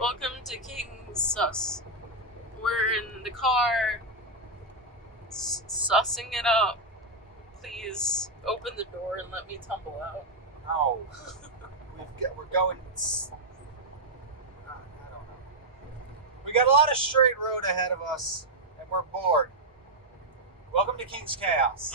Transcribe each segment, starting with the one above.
Welcome to King's Sus. We're in the car, sussing it up. Please open the door and let me tumble out. No. We're going... I don't know. We got a lot of straight road ahead of us, and we're bored. Welcome to King's Chaos.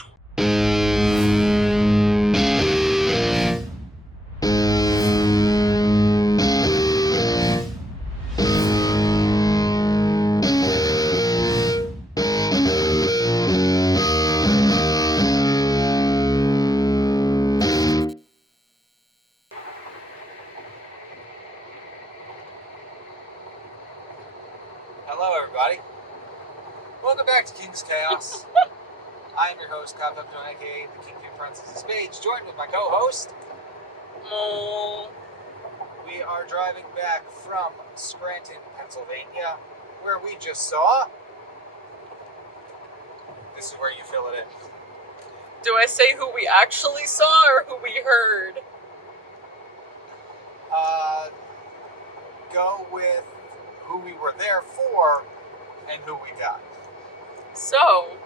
Hello, everybody. Welcome back to King's Chaos. I am your host, Kyng-Pin, aka the Kyng-Pin Princess of Spades, joined with my co-host, Emol. We are driving back from Scranton, Pennsylvania, where we just saw... This is where you fill it in. Do I say who we actually saw or who we heard? Go with who we were there for and who we got. So,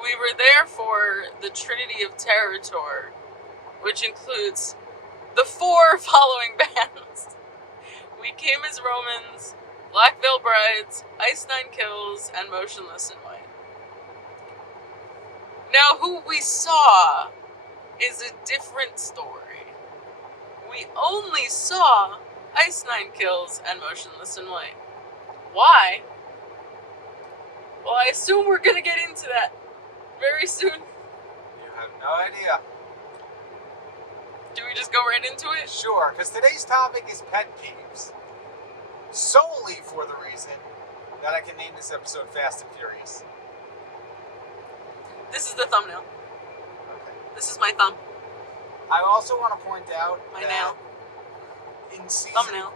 we were there for the Trinity of Terror tour, which includes the 4 following bands. We Came as Romans, Black Veil Brides, Ice Nine Kills, and Motionless in White. Now, who we saw is a different story. We only saw Ice Nine Kills and Motionless in White. Why? Well, I assume we're gonna get into that very soon. You have no idea. Do we just go right into it? Sure, because today's topic is pet peeves. Solely for the reason that I can name this episode Fast and Furious. This is the thumbnail. Okay. This is my thumb. I also want to point out My that nail. in season... Thumbnail.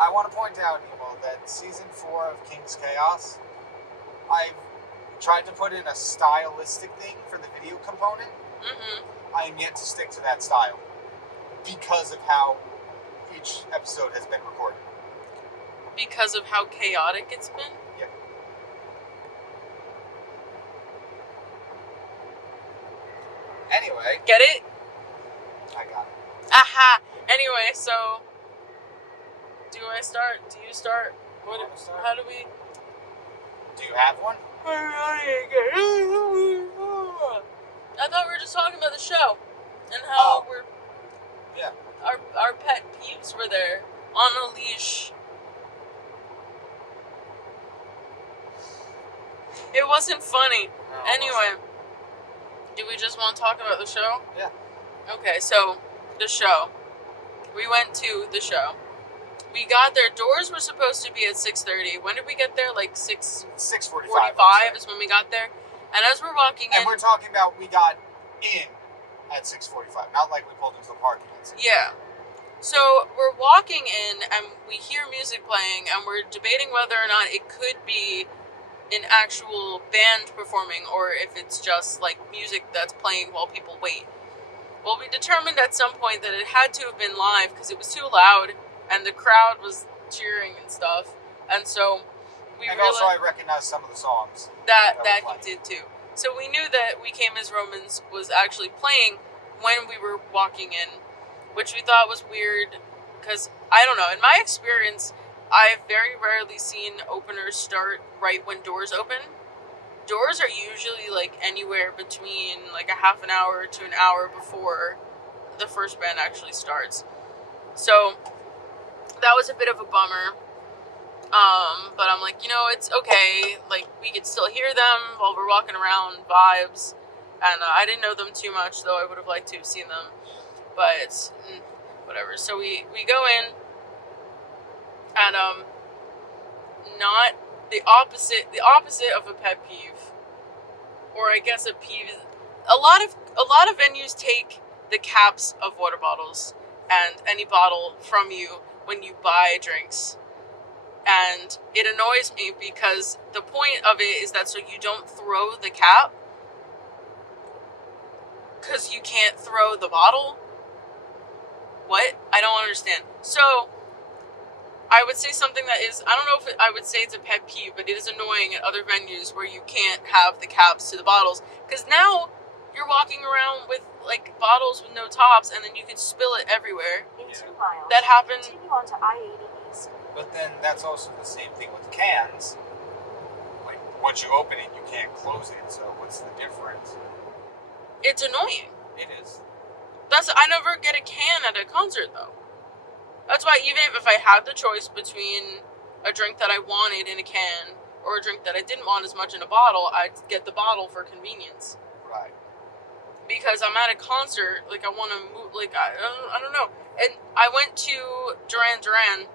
I want to point out, Emol, that season 4 of King's Chaos, I've tried to put in a stylistic thing for the video component. Mm-hmm. I am yet to stick to that style because of how each episode has been recorded. Because of how chaotic it's been? Yeah. Anyway. Get it? I got it. Aha! Anyway, so... Do I start? Do you start? What? Want to start? How do we... Do you have one? I thought we were just talking about the show. And how we're... Yeah. Our pet peeves were there. On a leash. It wasn't funny. No, Anyway, do we just want to talk about the show? Yeah. Okay, so, the show. We went to the show. We got there. Doors were supposed to be at 6:30. When did we get there? Like 6:45. 45 is when we got there. And as we're walking And in... we're talking about we got in at 6:45, not like we pulled into the parking lot. Yeah. So, we're walking in, and we hear music playing, and we're debating whether or not it could be an actual band performing, or if it's just, like, music that's playing while people wait. Well, we determined at some point that it had to have been live, because it was too loud, and the crowd was cheering and stuff, and so we And realized... also I recognized some of the songs. That were he did too. So we knew that We Came as Romans was actually playing when we were walking in, which we thought was weird, because, I don't know, in my experience, I've very rarely seen openers start right when doors open. Doors are usually, like, anywhere between, like, a half an hour to an hour before the first band actually starts. So, that was a bit of a bummer. But I'm like, you know, it's okay. Like, we could still hear them while we're walking around, vibes. And I didn't know them too much, though I would have liked to have seen them. But, whatever. So we go in, and, not the opposite of a pet peeve. Or I guess a peeve. A lot of venues take the caps of water bottles and any bottle from you when you buy drinks. And it annoys me because the point of it is that so you don't throw the cap. Because you can't throw the bottle. What? I don't understand. So, I would say something that is, I don't know if I would say it's a pet peeve, but it is annoying at other venues where you can't have the caps to the bottles. Because now you're walking around with like bottles with no tops, and then you could spill it everywhere. In 2 miles, that happened. Continue on to I-80 East. But then that's also the same thing with cans. Like, once you open it, you can't close it. So what's the difference? It's annoying. It is. I never get a can at a concert though. That's why even if I had the choice between a drink that I wanted in a can or a drink that I didn't want as much in a bottle, I'd get the bottle for convenience. Right. Because I'm at a concert, like I want to move, like I don't know. And I went to Duran Duran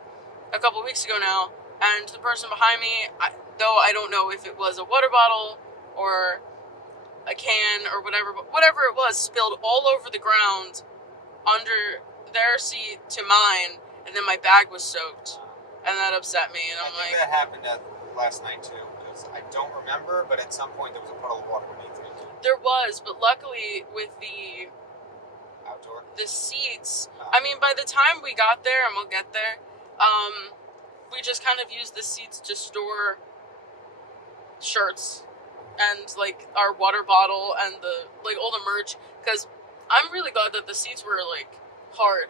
a couple weeks ago now, and the person behind me, though I don't know if it was a water bottle or a can or whatever, but whatever it was, spilled all over the ground under their seat to mine, and then my bag was soaked, and that upset me. And I'm I think that happened last night too, because I don't remember, but at some point there was a puddle of water beneath me. There was, but luckily with the Outdoor? The seats, I mean, by the time we got there, and we'll get there, we just kind of used the seats to store shirts and like our water bottle and all the merch, because I'm really glad that the seats were like hard,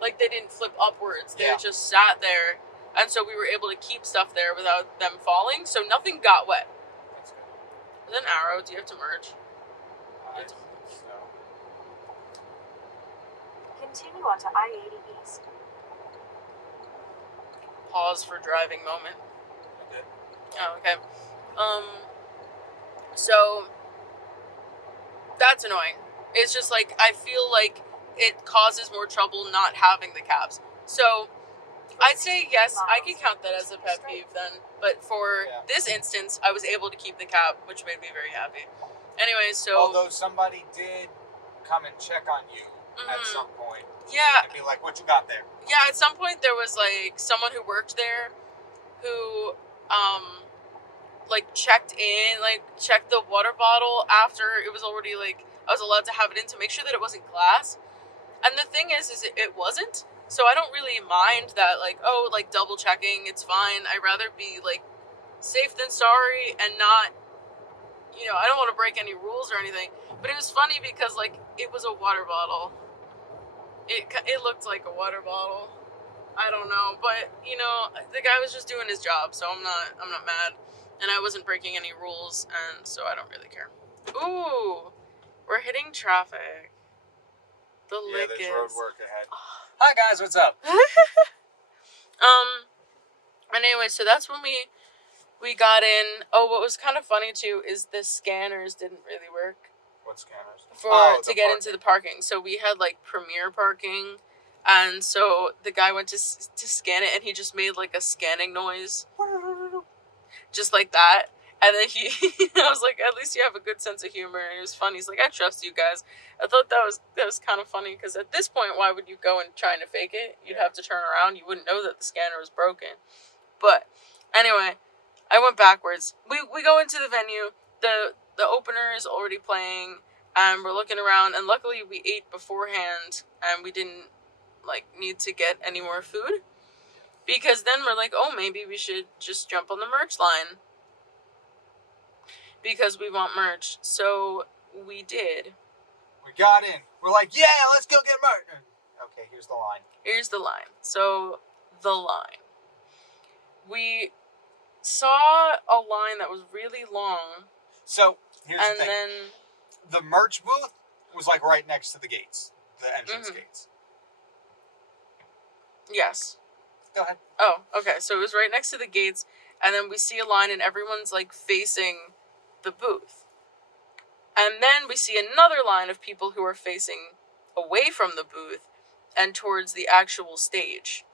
like they didn't flip upwards. They just sat there, and so we were able to keep stuff there without them falling, so nothing got wet. That's good. Then Arrow, do you have to merge? I think so. Continue on to I-80 East. Pause for driving moment. Okay. Oh, okay. So that's annoying. It's just like I feel like it causes more trouble not having the caps. So I'd say yes, I could count that as a pet peeve then. But for this instance, I was able to keep the cap, which made me very happy. Anyway, so although somebody did come and check on you at some point. Yeah. And be like, what you got there? Yeah, at some point there was like someone who worked there who checked the water bottle after it was already like I was allowed to have it in to make sure that it wasn't glass. And the thing is it wasn't. So I don't really mind that double checking, it's fine. I'd rather be like safe than sorry and not, I don't want to break any rules or anything. But it was funny because like it was a water bottle. It looked like a water bottle. I don't know, but the guy was just doing his job, so I'm not mad, and I wasn't breaking any rules, and so I don't really care. Ooh, we're hitting traffic. There's road work ahead. Hi guys, what's up? And anyway, so that's when we got in. Oh, what was kind of funny too is the scanners didn't really work. What scanners? To get into the parking. So we had like premier parking, and so the guy went to scan it, and he just made like a scanning noise, just like that. And then I was like, at least you have a good sense of humor. And it was funny. He's like, I trust you guys. I thought that was kind of funny, because at this point, why would you go and trying to fake it? You'd have to turn around. You wouldn't know that the scanner was broken. But anyway, I went backwards. We go into the venue. The opener is already playing, and we're looking around, and luckily we ate beforehand, and we didn't need to get any more food, because then we're like, oh, maybe we should just jump on the merch line, because we want merch. So we did. We got in. We're like, yeah, let's go get merch. Okay, here's the line. Here's the line. So the line. We saw a line that was really long. So here's the thing. And then the merch booth was like right next to the gates, the entrance gates. Yes. Go ahead. Oh, okay. So it was right next to the gates, and then we see a line, and everyone's like facing the booth. And then we see another line of people who are facing away from the booth and towards the actual stage.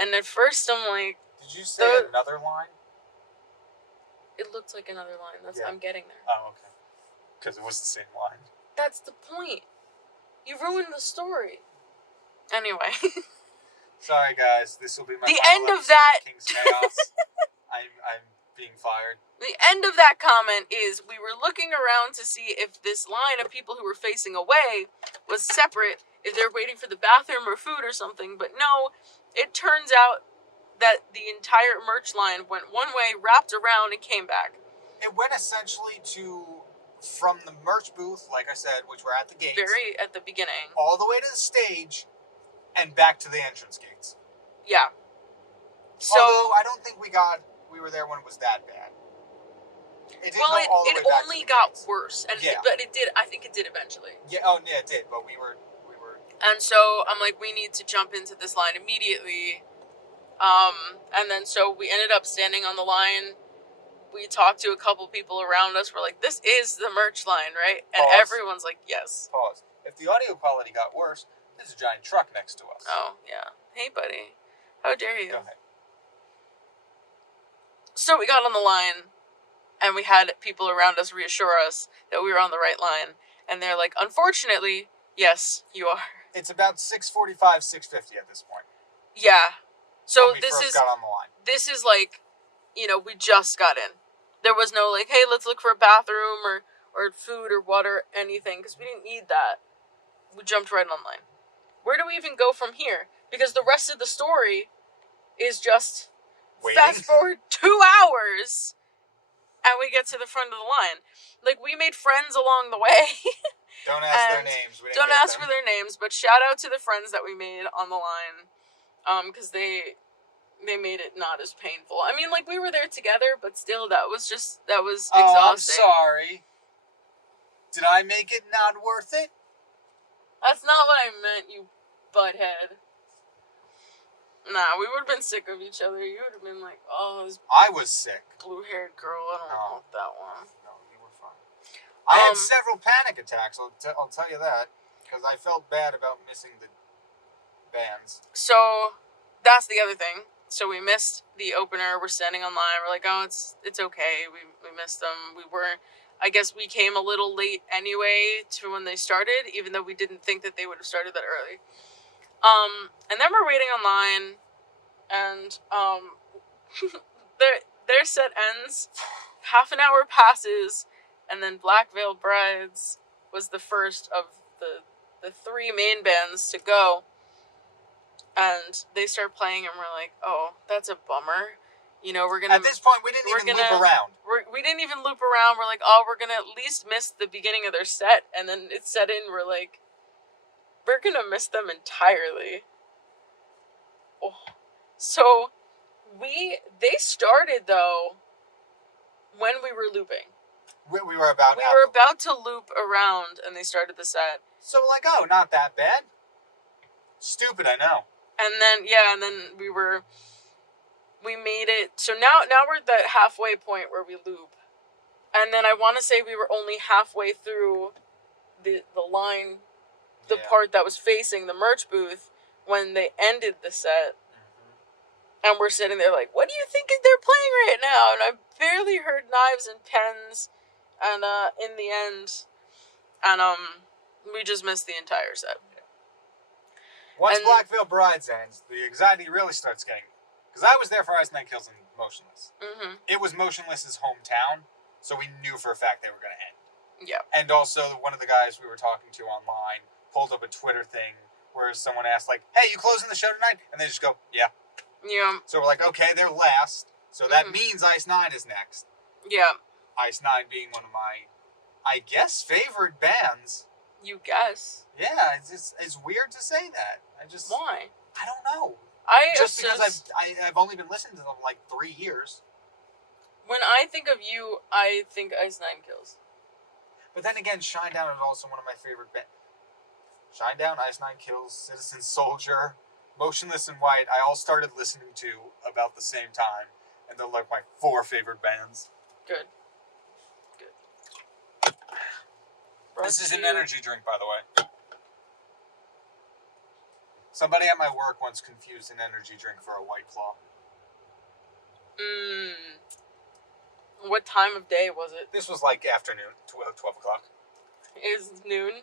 And at first I'm like, did you say another line? It looked like another line. I'm getting there. Oh, okay. Because it was the same line. That's the point. You ruined the story. Anyway. Sorry, guys. This will be my the final end of that. King's Chaos. I'm being fired. The end of that comment is we were looking around to see if this line of people who were facing away was separate, if they're waiting for the bathroom or food or something, but no, It turns out that the entire merch line went one way, wrapped around, and came back. It went essentially from the merch booth, like I said, which were at the gates, Very at the beginning. all the way to the stage, and back to the entrance gates. Yeah. So although I don't think we were there when it was that bad. It didn't go all the way back only to the got gates. worse, and Yeah. but it did. I think it did eventually. Yeah. Oh, yeah, it did. But we were. And so I'm like, we need to jump into this line immediately. And then so we ended up standing on the line. We talked to a couple people around us. We're like, this is the merch line, right? And Pause. everyone's like, yes. Pause. If the audio quality got worse, there's a giant truck next to us. Oh, yeah. Hey, buddy. How dare you? Go ahead. So we got on the line, and we had people around us reassure us that we were on the right line. And they're like, unfortunately, yes, you are. It's about 6:45, 6:50 at this point. Yeah. So when we first got on the line. This is like, we just got in. There was no like, hey, let's look for a bathroom or food or water, anything, because we didn't need that. We jumped right online. Where do we even go from here? Because the rest of the story is just waiting. Fast forward 2 hours, and we get to the front of the line. Like, we made friends along the way. Don't ask their names. Don't ask for their names, but shout out to the friends that we made on the line, because they made it not as painful. I mean, like, we were there together, but still, that was exhausting. Oh, I'm sorry. Did I make it not worth it? That's not what I meant, you butthead. Nah, we would have been sick of each other. You would have been like, oh, this I was sick. blue-haired girl, I don't want that one. No, you were fine. I had several panic attacks, I'll tell you that, because I felt bad about missing the bands. So, that's the other thing. So we missed the opener. We're standing on line. We're like, oh, it's okay. We missed them. I guess we came a little late anyway to when they started, even though we didn't think that they would have started that early. And then we're waiting online, and their set ends. Half an hour passes, and then Black Veil Brides was the first of the three main bands to go. And they start playing, and we're like, oh, that's a bummer. We're gonna... At this point, we didn't even loop around. We didn't even loop around. We're like, oh, we're gonna at least miss the beginning of their set. And then it set in, we're like, we're gonna miss them entirely. Oh. So, they started, though, when we were looping. We were about to loop around, and they started the set. So, like, oh, not that bad. Stupid, I know. And then we made it. So now we're at the halfway point where we loop. And then I want to say we were only halfway through the line, the part that was facing the merch booth when they ended the set. Mm-hmm. And we're sitting there like, what do you think they're playing right now? And I barely heard knives and pens. And in the end, and we just missed the entire set. Once Black Veil Brides ends, the anxiety really starts getting... Because I was there for Ice Nine Kills and Motionless. Mm-hmm. It was Motionless's hometown, so we knew for a fact they were going to end. Yeah. And also, one of the guys we were talking to online pulled up a Twitter thing where someone asked, like, hey, you closing the show tonight? And they just go, yeah. Yeah. So we're like, okay, they're last. So that means Ice Nine is next. Yeah. Ice Nine being one of my, I guess, favorite bands. You guess. Yeah, it's weird to say that. Why? I don't know. Because I've only been listening to them like 3 years. When I think of you, I think Ice Nine Kills. But then again, Shinedown is also one of my favorite bands. Shinedown, Ice Nine Kills, Citizen Soldier, Motionless and White, I all started listening to about the same time. And they're like my 4 favorite bands. Good. This is an energy drink, by the way. Somebody at my work once confused an energy drink for a White Claw. What time of day was it? This was like afternoon, 12 o'clock. It's noon.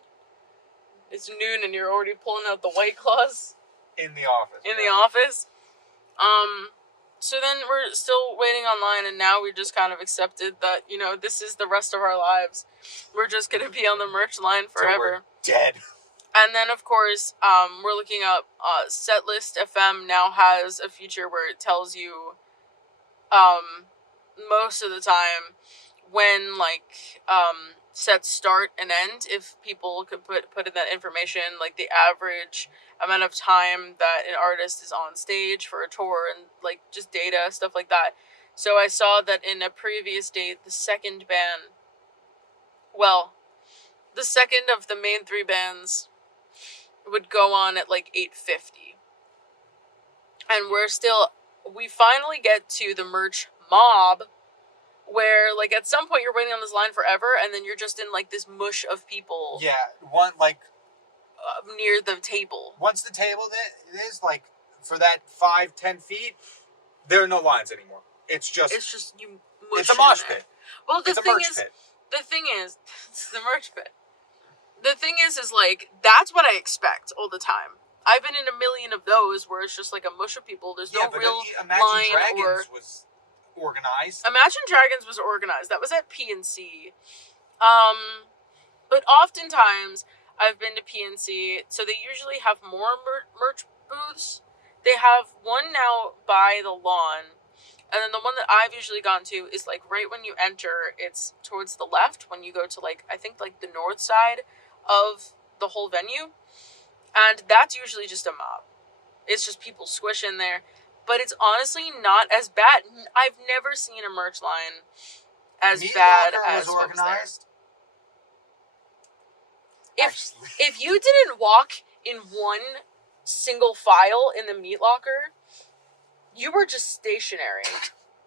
It's noon and you're already pulling out the White Claws? In the office. In the office? So then we're still waiting online, and now we just kind of accepted that, this is the rest of our lives. We're just going to be on the merch line forever. So we're dead. And then, of course, we're looking up Setlist FM now has a feature where it tells you most of the time when sets start and end, if people could put in that information, like the average amount of time that an artist is on stage for a tour, and like just data, stuff like that. So I saw that in a previous date, the second of the main three bands would go on at like 8:50. And we finally get to the merch mob, where like at some point you're waiting on this line forever, and then you're just in like this mush of people. Yeah, near the table. Once the table is like for that 5-10 feet, there are no lines anymore. It's just you mush. It's a mosh pit. Well, it's a merch pit. The thing is, it's the merch pit. The thing is like that's what I expect all the time. I've been in a million of those where it's just like a mush of people. There's no real Imagine Dragons was organized. Imagine Dragons was organized. That was at PNC. But oftentimes I've been to PNC, so they usually have more merch booths. They have one now by the lawn, and then the one that I've usually gone to is like right when you enter. It's towards the left when you go to like I think like the north side of the whole venue, and that's usually just a mob. It's just people squish in there, but it's honestly not as bad. I've never seen a merch line as bad as what was there. If you didn't walk in one single file in the meat locker, you were just stationary.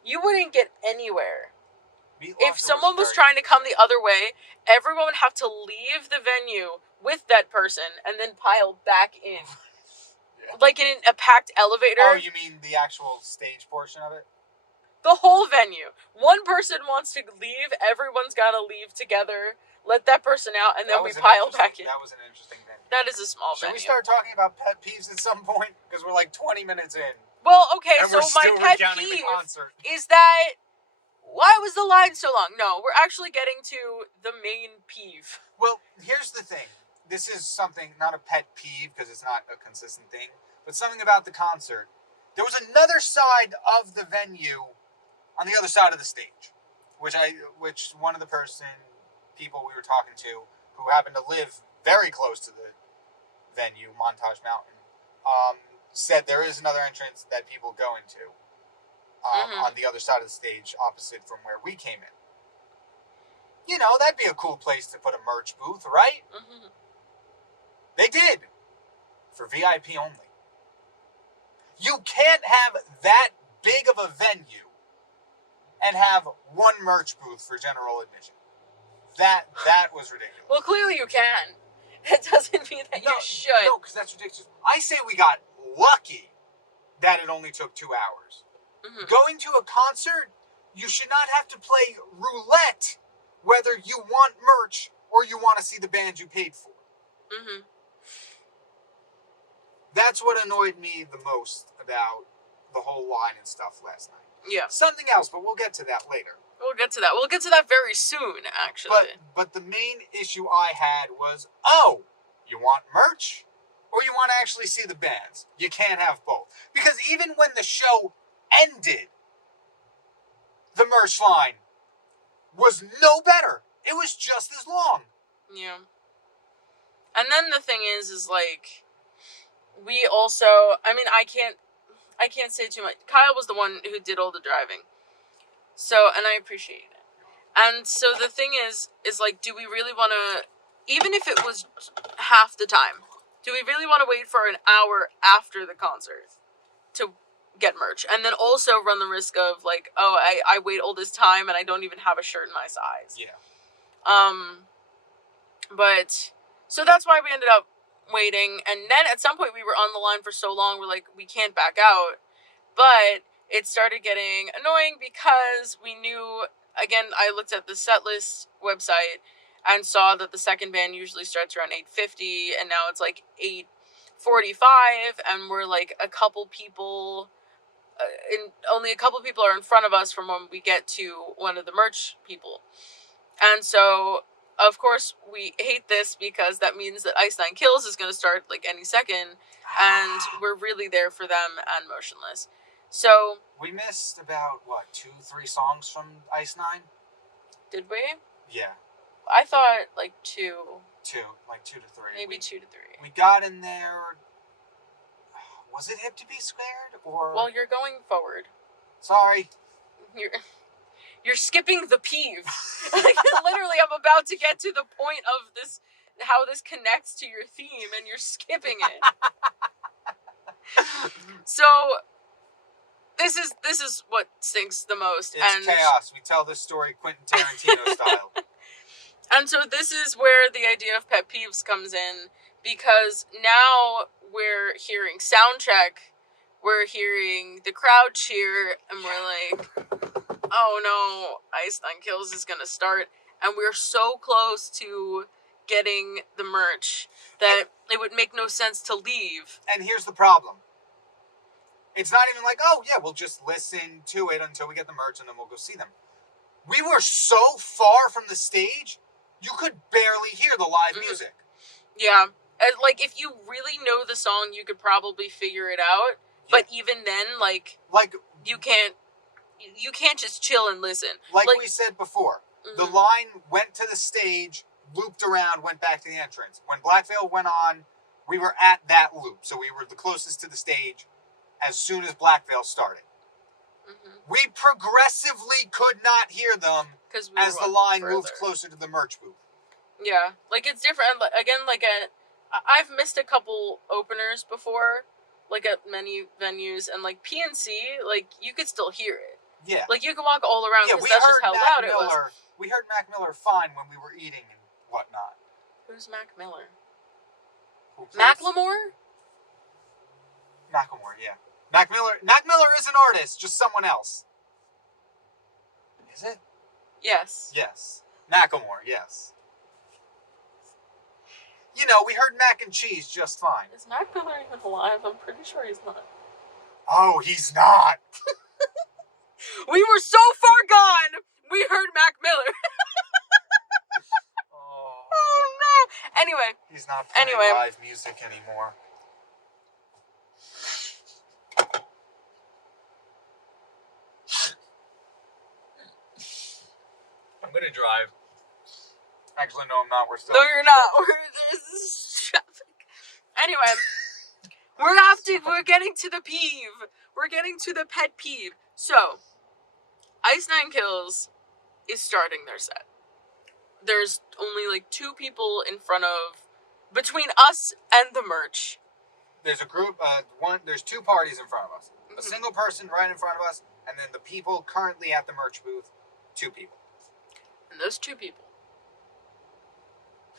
You wouldn't get anywhere. If someone was trying to come the other way, everyone would have to leave the venue with that person and then pile back in. Yeah. Like in a packed elevator. Oh, you mean the actual stage portion of it? The whole venue. One person wants to leave, everyone's got to leave together. Let that person out, and then we pile back in. That was an interesting venue. That is a small venue. Should we start talking about pet peeves at some point? Because we're like 20 minutes in. Well, okay, so my pet peeve is that... Why was the line so long? No, we're actually getting to the main peeve. Well, here's the thing. This is something, not a pet peeve, because it's not a consistent thing, but something about the concert. There was another side of the venue on the other side of the stage, which one of the people we were talking to, who happened to live very close to the venue, Montage Mountain, said there is another entrance that people go into on the other side of the stage, opposite from where we came in. You know, that'd be a cool place to put a merch booth, right? Mm-hmm. They did. For VIP only. You can't have that big of a venue and have one merch booth for general admission. That was ridiculous. Well, clearly you can. It doesn't mean that you should. No, because that's ridiculous. I say we got lucky that it only took 2 hours. Mm-hmm. Going to a concert, you should not have to play roulette whether you want merch or you want to see the band you paid for. Mm-hmm. That's what annoyed me the most about the whole line and stuff last night. Yeah. Something else, but we'll get to that later. We'll get to that. We'll get to that very soon, actually. But the main issue I had was, you want merch or you want to actually see the bands? You can't have both. Because even when the show ended, the merch line was no better. It was just as long. Yeah. And then the thing is like, we also, I mean, I can't say too much. Kyle was the one who did all the driving. So, and I appreciate it. And so the thing is like, do we really want to, even if it was half the time, do we really want to wait for an hour after the concert to get merch? And then also run the risk of like, I wait all this time and I don't even have a shirt in my size. Yeah. But, so that's why we ended up waiting. And then at some point we were on the line for so long, we're like, we can't back out. But it started getting annoying because we knew, again, I looked at the setlist website and saw that the second band usually starts around 8:50, and now it's like 8:45, and we're like a couple people, only a couple people are in front of us from when we get to one of the merch people. And so of course, we hate this because that means that Ice Nine Kills is going to start like any second, and we're really there for them and Motionless. So we missed about, what, 2-3 songs from Ice Nine? did we? Yeah. I thought like 2. 2, like 2 to 3. Maybe 2 to 3. We got in there. Was it Hip to Be Squared? Or. Well, you're going forward. Sorry. You're skipping the peeve. Like, literally, I'm about to get to the point of this, how this connects to your theme, and you're skipping it. So, this is what stinks the most. It's chaos. We tell this story Quentin Tarantino style. And so this is where the idea of pet peeves comes in, because now we're hearing soundcheck, we're hearing the crowd cheer, and we're like, oh no, Ice Nine Kills is gonna start, and we're so close to getting the merch that it would make no sense to leave. And here's the problem. It's not even like, oh yeah, we'll just listen to it until we get the merch and then we'll go see them. We were so far from the stage, you could barely hear the live music. Yeah. Like, if you really know the song, you could probably figure it out. Yeah. But even then, like you can't just chill and listen. Like we said before, the line went to the stage, looped around, went back to the entrance. When Black Veil went on, we were at that loop. So we were the closest to the stage as soon as Black Veil started. We progressively could not hear them as the line moved closer to the merch booth. Yeah, like, it's different. Again, like, I've missed a couple openers before, like, at many venues, and, like, PNC, like, you could still hear it. Yeah. Like, you can walk all around because that's just how loud it was. We heard Mac Miller fine when we were eating and whatnot. Who's Mac Miller? Macklemore? Macklemore, yeah. Mac Miller is an artist, just someone else. Is it? Yes. Yes. Macklemore, yes. You know, we heard Mac and Cheese just fine. Is Mac Miller even alive? I'm pretty sure he's not. Oh, he's not. We were so far gone, we heard Mac Miller. Oh no. Anyway. He's not playing live music anymore. I'm gonna drive. Actually, no, I'm not. We're still. No, you're not. There's traffic. Anyway, we're getting to the peeve. We're getting to the pet peeve. So, Ice Nine Kills is starting their set. There's only like 2 people in front of, between us and the merch. There's a group. There's 2 parties in front of us. A single person right in front of us, and then the people currently at the merch booth. 2 people. And those 2 people.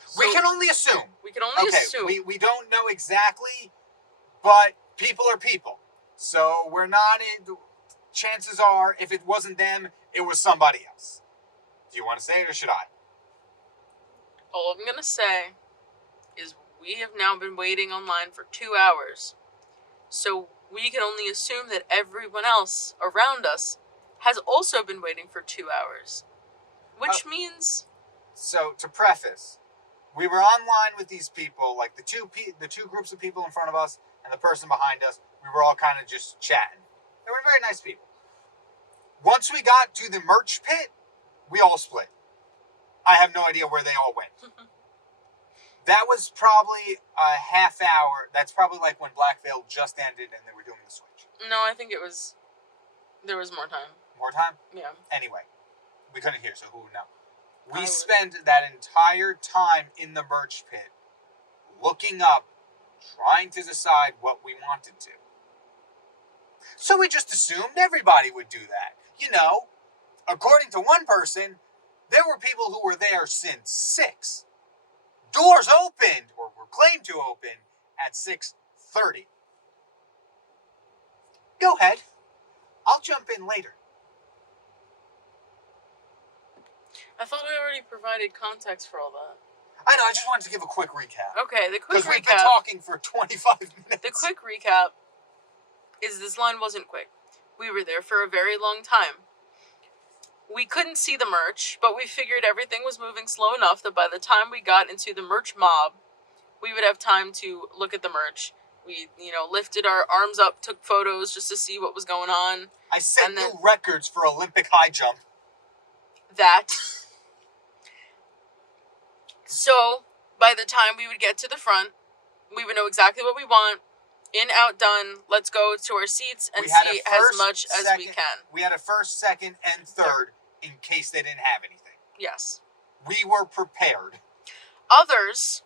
So, we can only assume. Assume. We don't know exactly, but people are people. So we're not in. Chances are, if it wasn't them, it was somebody else. Do you want to say it or should I? All I'm going to say is we have now been waiting online for 2 hours. So we can only assume that everyone else around us has also been waiting for 2 hours. Which means... So, to preface, we were online with these people, like the two groups of people in front of us and the person behind us. We were all kind of just chatting. They were very nice people. Once we got to the merch pit, we all split. I have no idea where they all went. That was probably a half hour. That's probably like when Black Veil just ended and they were doing the switch. No, I think there was more time. More time? Yeah. Anyway, we couldn't hear, so who would know? We spent that entire time in the merch pit looking up, trying to decide what we wanted to. So we just assumed everybody would do that. You know, according to one person, there were people who were there since 6. Doors opened, or were claimed to open, at 6:30. Go ahead. I'll jump in later. I thought I already provided context for all that. I know, I just wanted to give a quick recap. Okay, the quick recap. Because we've been talking for 25 minutes. The quick recap is this line wasn't quick. We were there for a very long time. we couldn't see the merch, but we figured everything was moving slow enough that by the time we got into the merch mob, we would have time to look at the merch. We, lifted our arms up, took photos just to see what was going on. I set new records for Olympic high jump. That. So, by the time we would get to the front, we would know exactly what we want. In, out, done. Let's go to our seats and see as much as we can. We had a first, second, and third in case they didn't have anything. Yes. We were prepared. Others,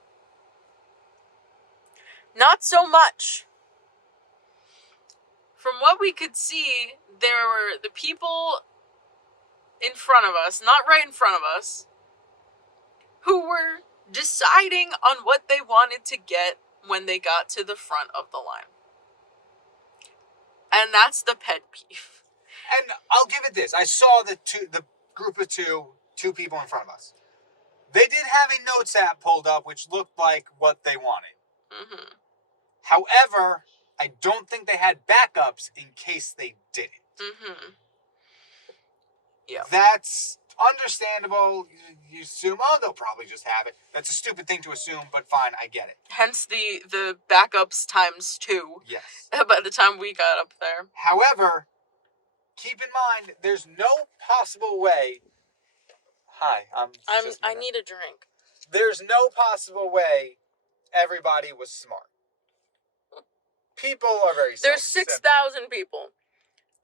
not so much. From what we could see, there were the people in front of us, not right in front of us, who were deciding on what they wanted to get when they got to the front of the line. And that's the pet peeve. And I'll give it this. I saw the group of two people in front of us. They did have a notes app pulled up, which looked like what they wanted. Mm-hmm. However, I don't think they had backups in case they didn't. Mm-hmm. Yeah. That's understandable. You assume, they'll probably just have it. That's a stupid thing to assume, but fine, I get it. Hence the backups times 2. Yes. By the time we got up there. However, keep in mind, there's no possible way. Hi, I need a drink. There's no possible way everybody was smart. People are very smart. There's 6,000 people.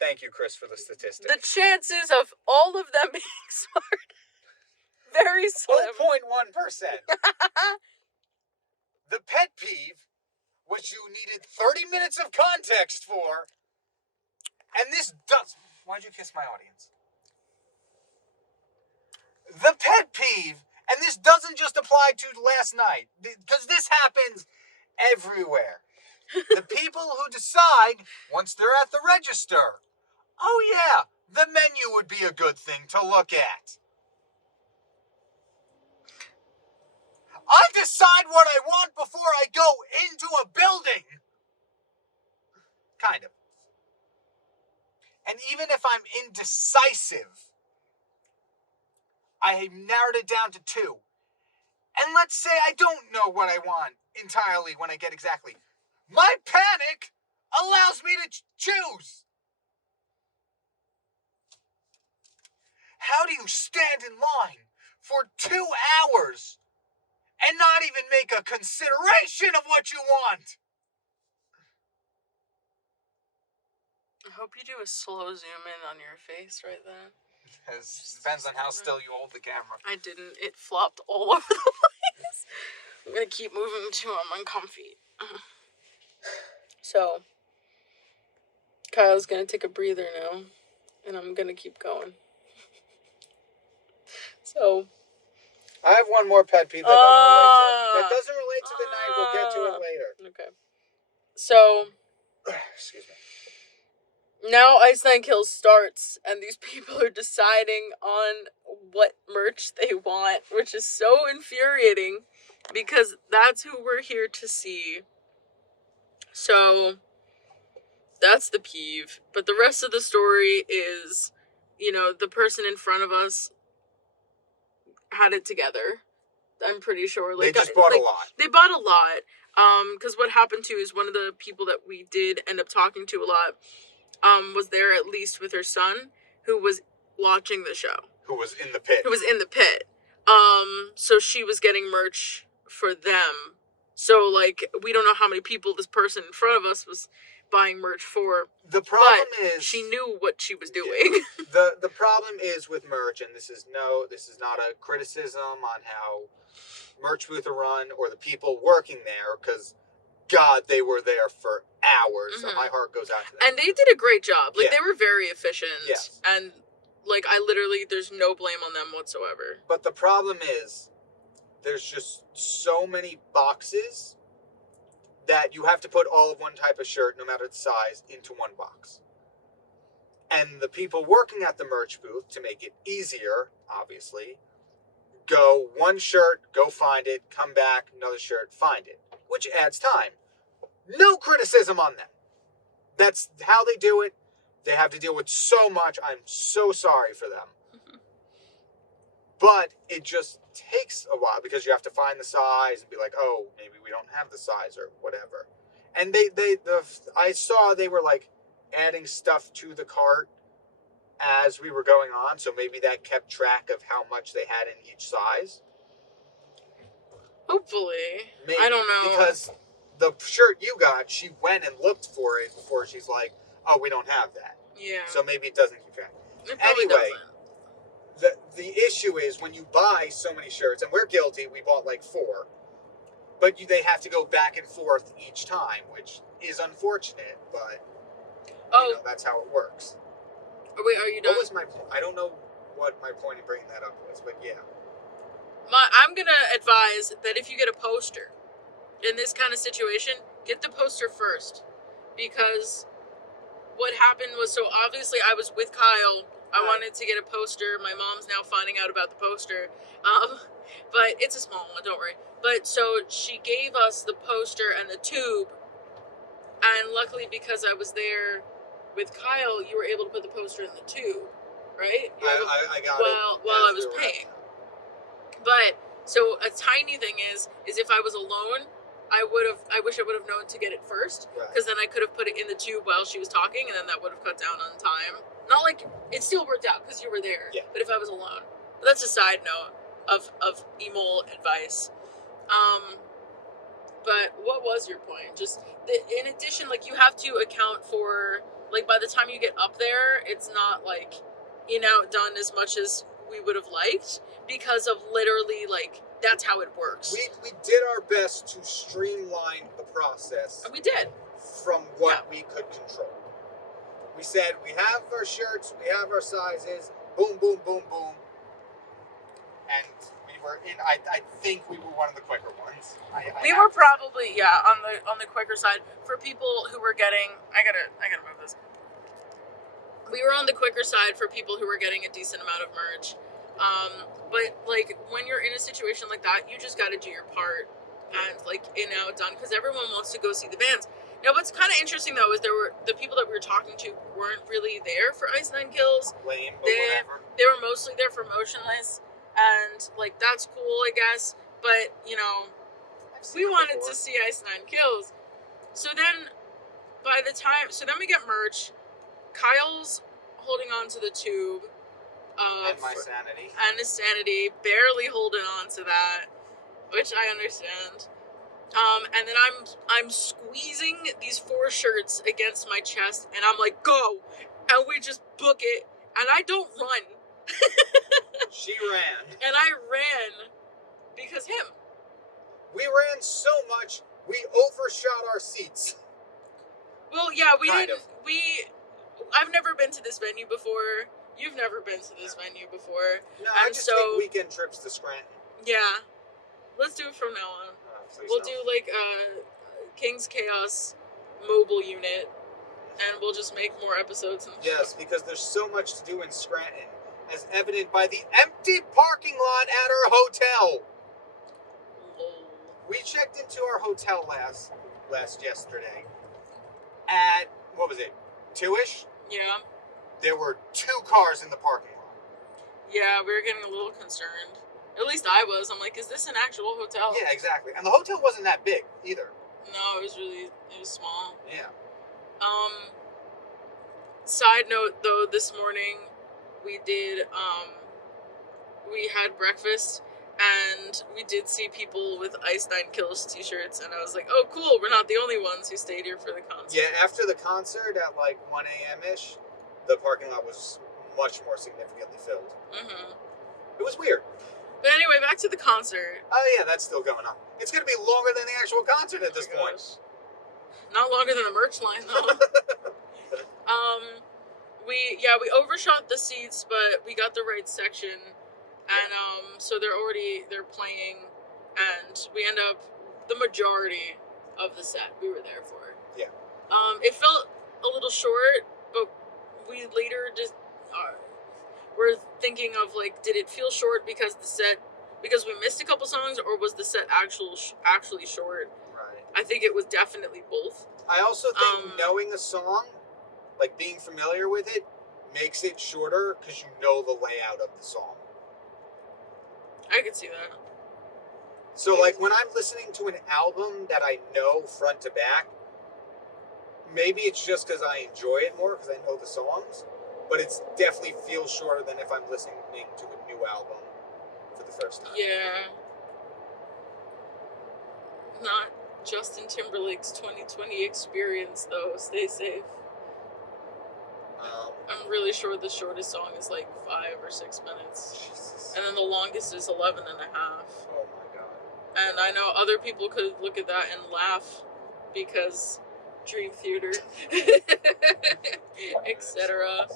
Thank you, Chris, for the statistic. The chances of all of them being smart, very slim. 0.1%. The pet peeve, which you needed 30 minutes of context for, and this does... Why'd you kiss my audience? The pet peeve, and this doesn't just apply to last night, because this happens everywhere. The people who decide, once they're at the register, oh yeah, the menu would be a good thing to look at. I decide what I want before I go into a building. Kind of. And even if I'm indecisive, I have narrowed it down to 2. And let's say I don't know what I want entirely when I get exactly. My panic allows me to choose. How do you stand in line for 2 hours and not even make a consideration of what you want? I hope you do a slow zoom in on your face right then. It depends on how still you hold the camera. I didn't. It flopped all over the place. I'm going to keep moving too. I'm uncomfy. So, Kyle's going to take a breather now, and I'm going to keep going. So, I have one more pet peeve that doesn't relate to the night. We'll get to it later. Okay. So, excuse me. Now Ice Nine Kills starts, and these people are deciding on what merch they want, which is so infuriating, because that's who we're here to see. So, that's the peeve. But the rest of the story is, the person in front of us had it together. I'm pretty sure. They just bought a lot. They bought a lot. Because what happened too is one of the people that we did end up talking to a lot, was there at least with her son, who was watching the show. Who was in the pit. So she was getting merch for them. So, we don't know how many people this person in front of us was buying merch for. The problem is... she knew what she was doing. The problem is with merch, and this is not a criticism on how merch booths are run or the people working there, because, God, they were there for hours, so my heart goes out to them. And they did a great job. They were very efficient. Yes. And, I literally, there's no blame on them whatsoever. But the problem is, there's just so many boxes that you have to put all of one type of shirt, no matter the size, into one box. And the people working at the merch booth, to make it easier, obviously, go one shirt, go find it, come back, another shirt, find it. Which adds time. No criticism on them. That's how they do it. They have to deal with so much. I'm so sorry for them. But it just takes a while because you have to find the size and be like, oh, maybe we don't have the size or whatever. And I saw they were like adding stuff to the cart as we were going on, so maybe that kept track of how much they had in each size. Hopefully. Maybe, I don't know. because the shirt you got, she went and looked for it before she's like, oh, we don't have that. Yeah. So maybe it doesn't keep track. It probably Anyway, doesn't. the issue is when you buy so many shirts, and we're guilty, we bought like 4, but they have to go back and forth each time, which is unfortunate, but that's how it works. Wait, are you done? What was my point? I don't know what my point in bringing that up was, but yeah. I'm going to advise that if you get a poster in this kind of situation, get the poster first. Because what happened was, so obviously I was with Kyle. I wanted to get a poster. My mom's now finding out about the poster. But it's a small one, don't worry. But so she gave us the poster and the tube. And luckily, because I was there with Kyle, you were able to put the poster in the tube, right? I got it. While I was paying. But so a tiny thing is if I was alone, I wish I would have known to get it first, because then I could have put it in the tube while she was talking, and then that would have cut down on time. Not like it still worked out because you were there. Yeah. But if I was alone, but that's a side note of Emol advice. But what was your point? Just in addition, like you have to account for, like, by the time you get up there, it's not like outdone as much as we would have liked, because of literally, like, that's how it works. We did our best to streamline the process. And we did. From what we could control. We said, we have our shirts, we have our sizes, boom, boom, boom, boom. And we were I think we were one of the quicker ones. We were probably, on the quicker side. For people who were getting, I gotta move this. We were on the quicker side for people who were getting a decent amount of merch. But like when you're in a situation like that, you just got to do your part and like done, because everyone wants to go see the bands. Now, what's kind of interesting though is the people that we were talking to weren't really there for Ice Nine Kills. Lame, but whatever. They were mostly there for Motionless, and like that's cool, I guess. But we wanted to see Ice Nine Kills. So then we get merch. Kyle's holding on to the tube. And my sanity. And his sanity, barely holding on to that, which I understand. And then I'm squeezing these 4 shirts against my chest, and I'm like, go! And we just book it, and I don't run. She ran. And I ran because him. We ran so much, we overshot our seats. Well, yeah, we kind didn't. of. I've never been to this venue before. You've never been to this venue before. No, I just take weekend trips to Scranton. Yeah. Let's do it from now on. We'll do like King's Chaos mobile unit, and we'll just make more episodes. Yes, because there's so much to do in Scranton, as evident by the empty parking lot at our hotel. Lol. We checked into our hotel yesterday at, what was it, 2-ish? Yeah. There were 2 cars in the parking lot. Yeah, we were getting a little concerned. At least I was. I'm like, is this an actual hotel? Yeah, exactly. And the hotel wasn't that big either. No, it was small. Yeah. Side note though, this morning we had breakfast, and we did see people with Ice Nine Kills t-shirts, and I was like, oh cool, we're not the only ones who stayed here for the concert. Yeah, after the concert at like 1 a.m.-ish, the parking lot was much more significantly filled. Mm-hmm. It was weird. But anyway, back to the concert. Oh yeah, that's still going on. It's going to be longer than the actual concert at this point. Not longer than the merch line, though. We overshot the seats, but we got the right section, and so they're playing, and we end up the majority of the set we were there for. Yeah. It felt a little short, but we later just were thinking of like, did it feel short because we missed a couple songs, or was the set actually short? Right. I think it was definitely both. I also think knowing a song, like being familiar with it, makes it shorter because you know the layout of the song. I could see that. So, like, when I'm listening to an album that I know front to back, maybe it's just because I enjoy it more because I know the songs, but it definitely feels shorter than if I'm listening to a new album for the first time. Yeah. Not Justin Timberlake's 2020 experience, though. Stay safe. I'm really sure the shortest song is like 5 or 6 minutes. Jesus. And then the longest is 11 and a half. Oh my god. And I know other people could look at that and laugh because Dream Theater, etc.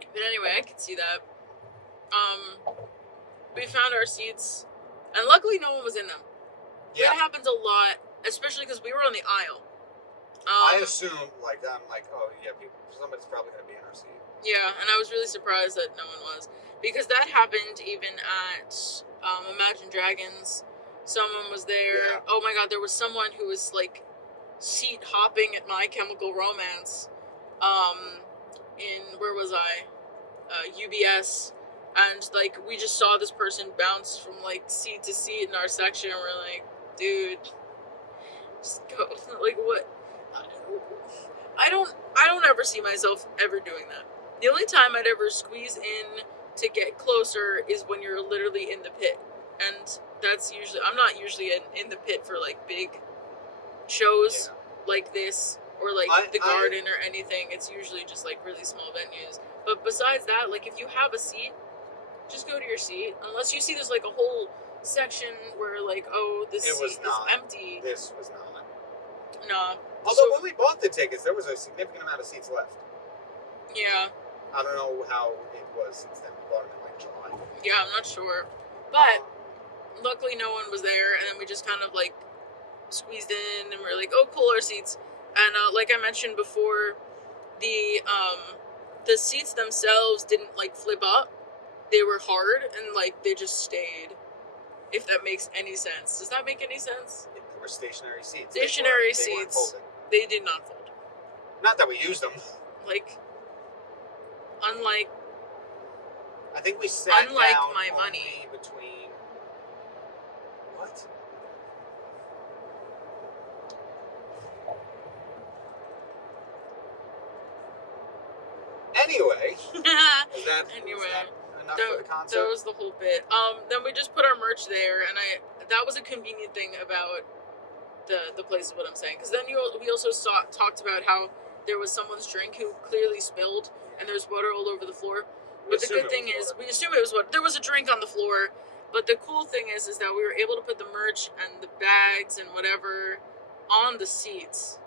But anyway, I could see that. We found our seats, and luckily no one was in them. Yeah. That happens a lot, especially because we were on the aisle. I assume, oh yeah, somebody's probably going to be in our seat. Yeah, and I was really surprised that no one was. Because that happened even at Imagine Dragons. Someone was there. Yeah. Oh my god, there was someone who was like seat hopping at My Chemical Romance. Where was I? UBS. And like we just saw this person bounce from like seat to seat in our section, and we're like, dude, just go. Like what? I don't ever see myself ever doing that. The only time I'd ever squeeze in to get closer is when you're literally in the pit. And that's usually, I'm not usually in the pit for like big shows like this or like the Garden or anything. It's usually just like really small venues. But besides that, like if you have a seat, just go to your seat. Unless you see there's like a whole section where like, oh, this seat is empty. This was not. No. Although when we bought the tickets, there was a significant amount of seats left. Yeah. I don't know how it was since then. We bought them in like July. Yeah, I'm not sure. But luckily no one was there, and then we just kind of like squeezed in, and we're like, oh, cool, our seats. And like I mentioned before, the seats themselves didn't like flip up. They were hard, and like they just stayed. If that makes any sense. Does that make any sense? They were stationary seats. Stationary seats. They did not fold. Not that we used them. Like, unlike. I think we sat unlike down my money. Between. What? Anyway. Was that enough for the concert? That was the whole bit. Then we just put our merch there, and that was a convenient thing about the place is what I'm saying. Because then we also talked about how there was someone's drink who clearly spilled, and there's water all over the floor. But the good thing is, we assume it was water. There was a drink on the floor, but the cool thing is that we were able to put the merch and the bags and whatever on the seats.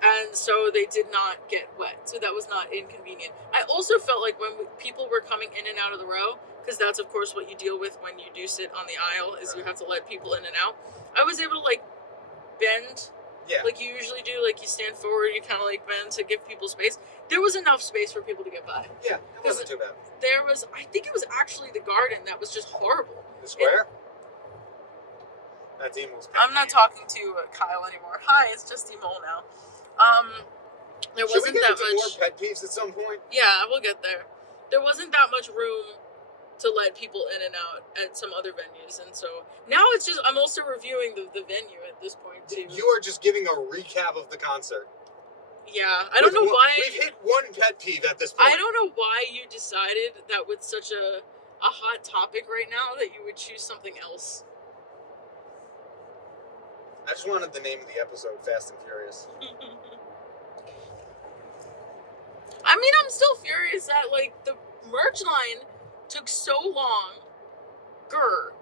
And so they did not get wet. So that was not inconvenient. I also felt like when people were coming in and out of the row, because that's of course what you deal with when you do sit on the aisle, is you have to let people in and out. I was able to like bend, like you usually do. Like you stand forward, you kind of like bend to give people space. There was enough space for people to get by. Yeah, it wasn't too bad. There was, I think it was actually the Garden that was just horrible. The Square? That's Emol's pet I'm not peeve. talking to Kyle anymore. Hi, it's just Emol now. There Should wasn't we get that into much. more pet peeves at some point? Yeah, we'll get there. There wasn't that much room to let people in and out at some other venues, and so now it's just I'm also reviewing the venue at this point too. You are just giving a recap of the concert. Yeah, I don't know why. We've hit one pet peeve at this point. I don't know why you decided that with such a hot topic right now that you would choose something else. I just wanted the name of the episode, Fast and Furious. I mean, I'm still furious that, like, the merch line took so long. Grr.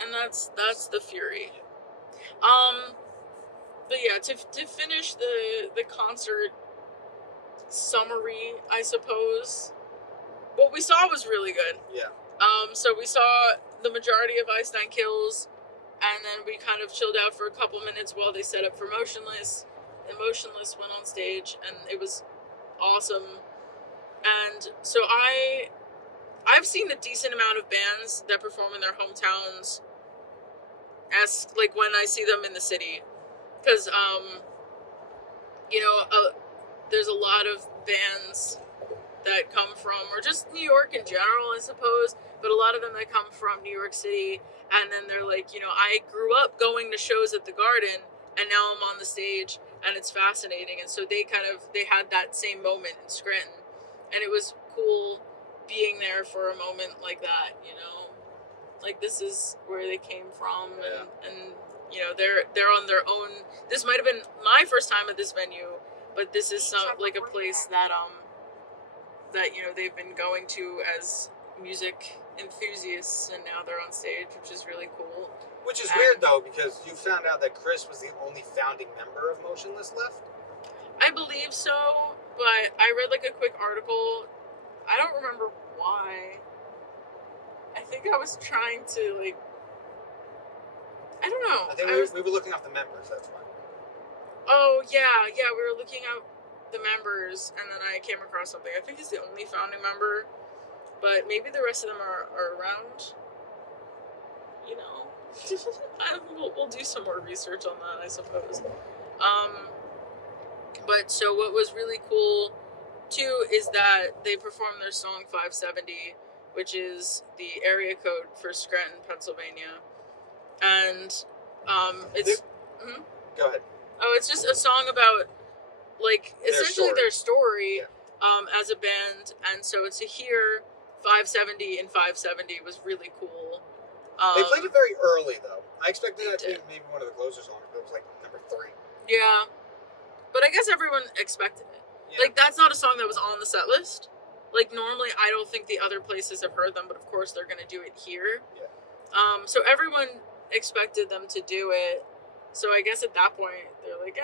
And that's the fury. But yeah, to finish the concert summary, I suppose, what we saw was really good. Yeah. So we saw the majority of Ice Nine Kills, and then we kind of chilled out for a couple minutes while they set up for Motionless. And Motionless went on stage, and it was awesome. And so I've seen a decent amount of bands that perform in their hometowns as like when I see them in the city, because there's a lot of bands that come from, or just New York in general, I suppose, but a lot of them that come from New York City, and then they're like, I grew up going to shows at the Garden, and now I'm on the stage, and it's fascinating. And so they had that same moment in Scranton, and it was cool being there for a moment like that, like this is where they came from, and they're on their own. This might have been my first time at this venue, but this is like a place that they've been going to as music enthusiasts, and now they're on stage, which is really cool. Which is weird though, because you found out that Chris was the only founding member of Motionless left. I believe so, but I read like a quick article. I don't remember why. I think I was trying to like. I don't know. I think we were looking off the members. That's why. Oh yeah, we were looking up the members, and then I came across something. I think he's the only founding member, but maybe the rest of them are around. We'll do some more research on that, I suppose. But so what was really cool too is that they performed their song 570, which is the area code for Scranton, Pennsylvania, and it's. Go ahead. Oh, it's just a song about like essentially their story as a band, and so to hear 570 and 570 was really cool. They played it very early though. I expected that to be maybe one of the closer songs, but it was like number 3. Yeah, but I guess everyone expected it. Yeah. Like that's not a song that was on the set list. Like normally, I don't think the other places have heard them, but of course they're gonna do it here. Yeah. So everyone expected them to do it. So I guess at that point they're like,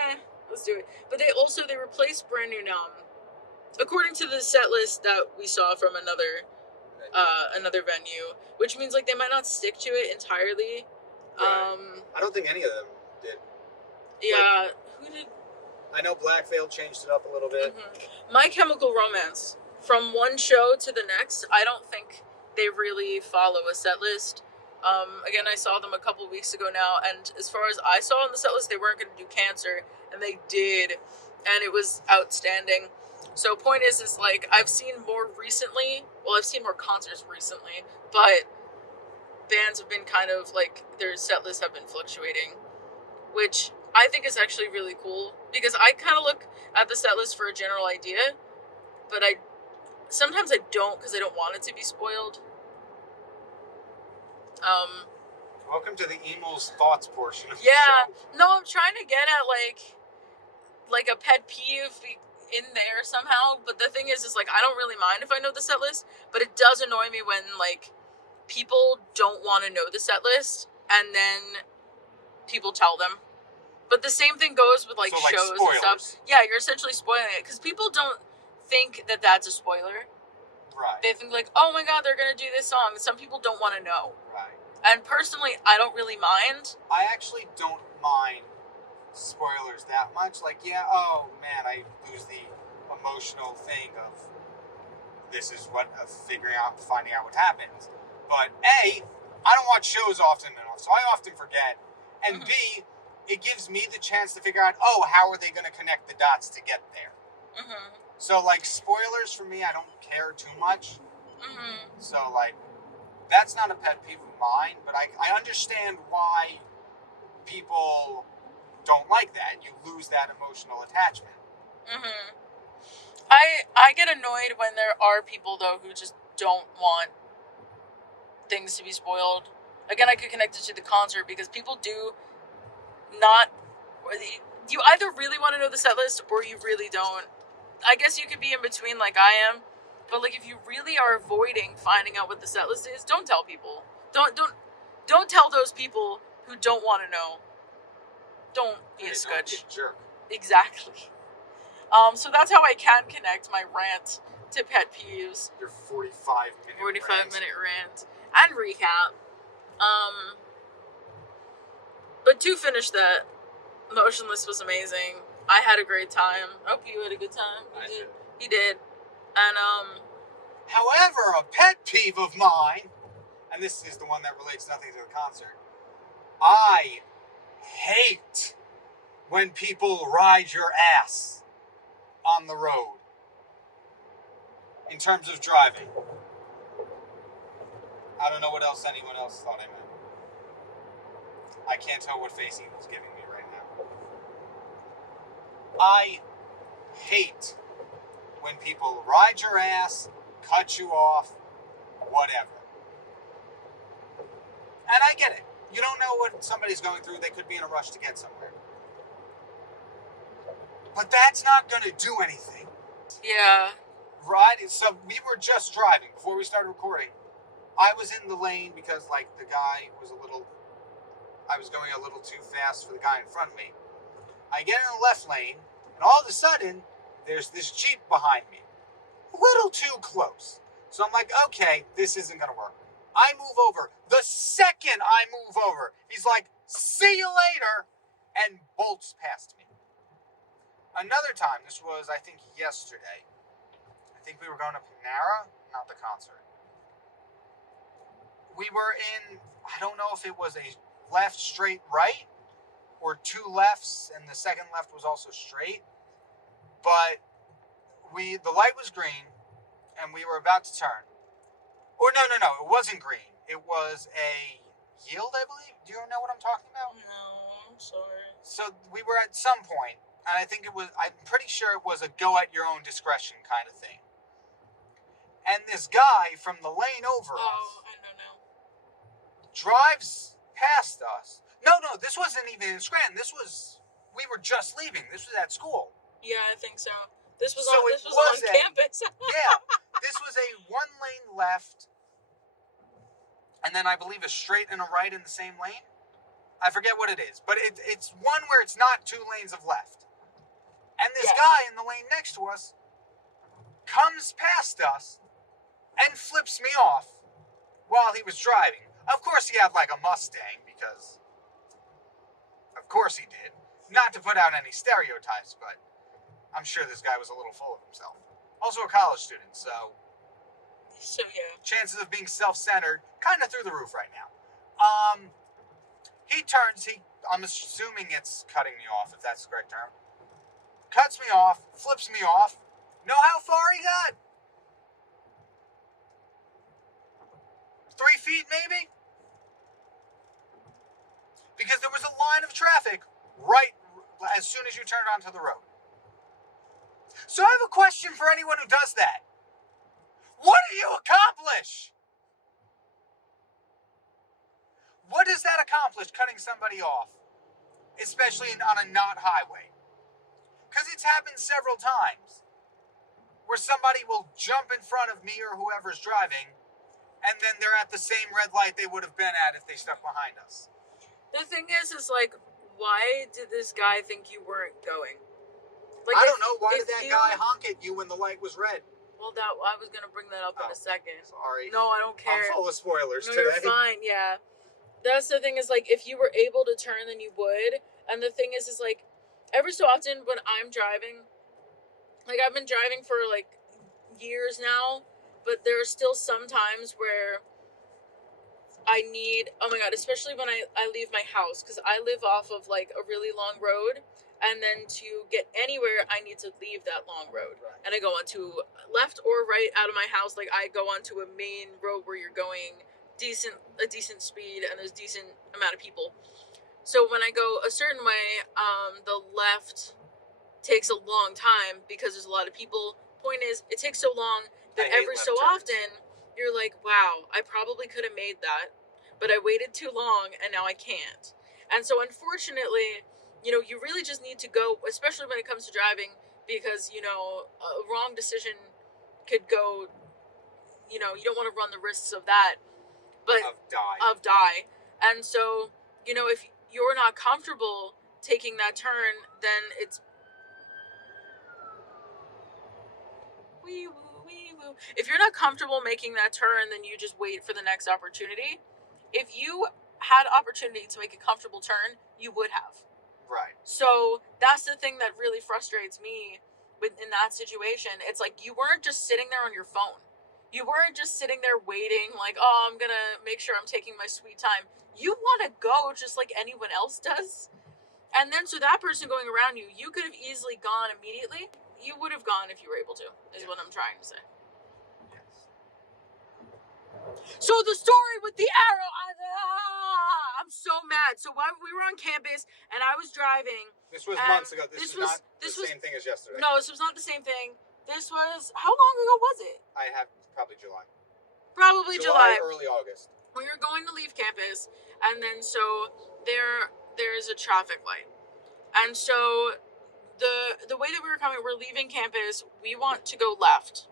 let's do it. But they replaced Brand New Numb, according to the set list that we saw from another venue, which means like they might not stick to it entirely. Right. I don't think any of them did. Yeah, like, who did? I know Black Veil changed it up a little bit. Mm-hmm. My Chemical Romance, from one show to the next, I don't think they really follow a set list. Again, I saw them a couple weeks ago now, and as far as I saw on the set list, they weren't going to do Cancer, and they did, and it was outstanding. So point is like, I've seen more concerts recently, but bands have been kind of like, their set lists have been fluctuating, which I think is actually really cool, because I kind of look at the set list for a general idea, but sometimes I don't, because I don't want it to be spoiled. Welcome to the Emol's thoughts portion of the show. No, I'm trying to get at like a pet peeve in there somehow, but the thing is like, I don't really mind if I know the set list, but it does annoy me when like people don't want to know the set list and then people tell them. But the same thing goes with like shows and stuff. Yeah, you're essentially spoiling it, because people don't think that that's a spoiler. Right. They think like, oh my god, they're gonna do this song. Some people don't want to know. Right. And personally, I don't really mind. I actually don't mind spoilers that much. Like, oh man, I lose the emotional thing of this is finding out what happens. But A, I don't watch shows often enough, so I often forget. And B, it gives me the chance to figure out, how are they going to connect the dots to get there? Mm-hmm. So, like, spoilers for me, I don't care too much. Mm-hmm. So, like, that's not a pet peeve of mine, but I understand why people don't like that. You lose that emotional attachment. Mm-hmm. I get annoyed when there are people, though, who just don't want things to be spoiled. Again, I could connect it to the concert, because people do not... You either really want to know the set list, or you really don't. I guess you could be in between like I am, but like if you really are avoiding finding out what the set list is, don't tell people. Don't tell those people who don't want to know. Don't be a scutch. Don't be a jerk. Exactly. So that's how I can connect my rant to pet peeves. Your 45-minute rant and recap. But to finish that, Motionless was amazing. I had a great time. I hope you had a good time. He did. And however, a pet peeve of mine, and this is the one that relates nothing to the concert, I hate when people ride your ass on the road. in terms of driving. I don't know what else anyone else thought I meant. I can't tell what face he was giving me right now. I hate when people ride your ass, cut you off, whatever. And I get it. You don't know what somebody's going through. They could be in a rush to get somewhere. But that's not going to do anything. Yeah. Right? So we were just driving before we started recording. I was in the lane because, like, the guy was I was going a little too fast for the guy in front of me. I get in the left lane, and all of a sudden, there's this Jeep behind me. A little too close. So I'm like, okay, this isn't going to work. I move over. The second I move over, he's like, see you later, and bolts past me. Another time, this was, I think, yesterday. I think we were going to Panera, not the concert. We were in, I don't know if it was a left, straight, right, or two lefts, and the second left was also straight. But the light was green, and we were about to turn. Or no, it wasn't green. It was a yield, I believe. Do you know what I'm talking about? No, I'm sorry. So we were at some point, and I'm pretty sure it was a go at your own discretion kind of thing. And this guy from the lane over us I don't know. drives past us. No, this wasn't even in Scranton. We were just leaving. This was at school. Yeah, I think so. This was So on it was a- campus. Yeah, this was a one lane left, and then I believe a straight and a right in the same lane. I forget what it is, but it's one where it's not two lanes of left. And this guy in the lane next to us comes past us and flips me off while he was driving. Of course he had like a Mustang, because of course he did. Not to put out any stereotypes, but I'm sure this guy was a little full of himself. Also a college student, so yeah. chances of being self-centered kind of through the roof right now. He turns, I'm assuming it's cutting me off, if that's the correct term. Cuts me off, flips me off. Know how far he got? 3 feet maybe? Because there was a line of traffic right as soon as you turned onto the road. So I have a question for anyone who does that. What do you accomplish? What does that accomplish, cutting somebody off? Especially on a not highway. Because it's happened several times where somebody will jump in front of me or whoever's driving, and then they're at the same red light they would have been at if they stuck behind us. The thing is like, why did this guy think you weren't going? Like, I don't know. Why did that guy honk at you when the light was red? Well, I was going to bring that up in a second. Sorry. No, I don't care. I'm full of spoilers no, today. You're fine, yeah. That's the thing is, like, if you were able to turn, then you would. And the thing is like, every so often when I'm driving, like, I've been driving for, like, years now, but there are still some times where I need, oh my god, especially when I leave my house, because I live off of, like, a really long road, and then to get anywhere, I need to leave that long road. Right. And I go onto left or right out of my house, like, I go onto a main road where you're going a decent speed, and there's decent amount of people. So when I go a certain way, the left takes a long time because there's a lot of people. Point is, it takes so long that every so often you're like, wow, I probably could have made that, but I waited too long and now I can't. And so unfortunately, you really just need to go, especially when it comes to driving, because, a wrong decision could go, you don't want to run the risks of that. But of die. And so, if you're not comfortable taking that turn, then it's wee woo, wee woo. If you're not comfortable making that turn, then you just wait for the next opportunity. If you had opportunity to make a comfortable turn, you would have. Right. So that's the thing that really frustrates me in that situation. It's like, you weren't just sitting there on your phone. You weren't just sitting there waiting like, oh, I'm going to make sure I'm taking my sweet time. You want to go just like anyone else does. And then so that person going around you, you could have easily gone immediately. You would have gone if you were able to, is what I'm trying to say. So the story with the arrow, I'm so mad. So while we were on campus and I was driving. This was months ago. This was not the this was, same thing as yesterday. No, this was not the same thing. This was, how long ago was it? I have probably July. Probably July. Early August. We were going to leave campus, and then so there's a traffic light. And so the way that we were coming, we're leaving campus, we want to go left.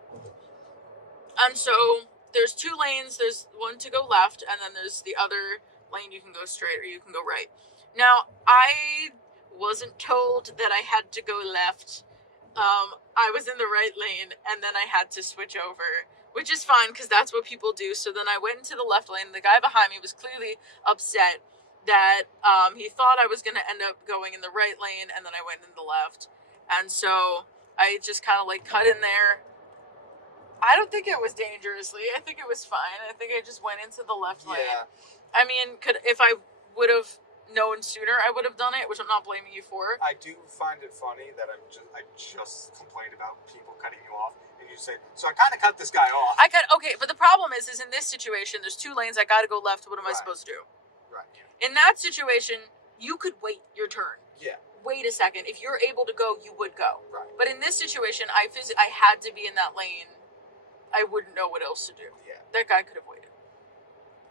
And so there's two lanes, there's one to go left, and then there's the other lane you can go straight or you can go right. Now, I wasn't told that I had to go left. I was in the right lane, and then I had to switch over, which is fine, because that's what people do. So then I went into the left lane. The guy behind me was clearly upset that he thought I was going to end up going in the right lane, and then I went in the left. And so I just kind of like cut in there. I don't think it was dangerously. I think it was fine. I think I just went into the left lane. Yeah. I mean, if I would have known sooner, I would have done it, which I'm not blaming you for. I do find it funny that I just complained about people cutting you off, and you say, so I kind of cut this guy off. Okay, but the problem is in this situation, there's two lanes, I gotta go left, what am I supposed to do? Right. In that situation, you could wait your turn. Yeah. Wait a second. If you're able to go, you would go. Right. But in this situation, I had to be in that lane. I wouldn't know what else to do. Yeah. That guy could have waited.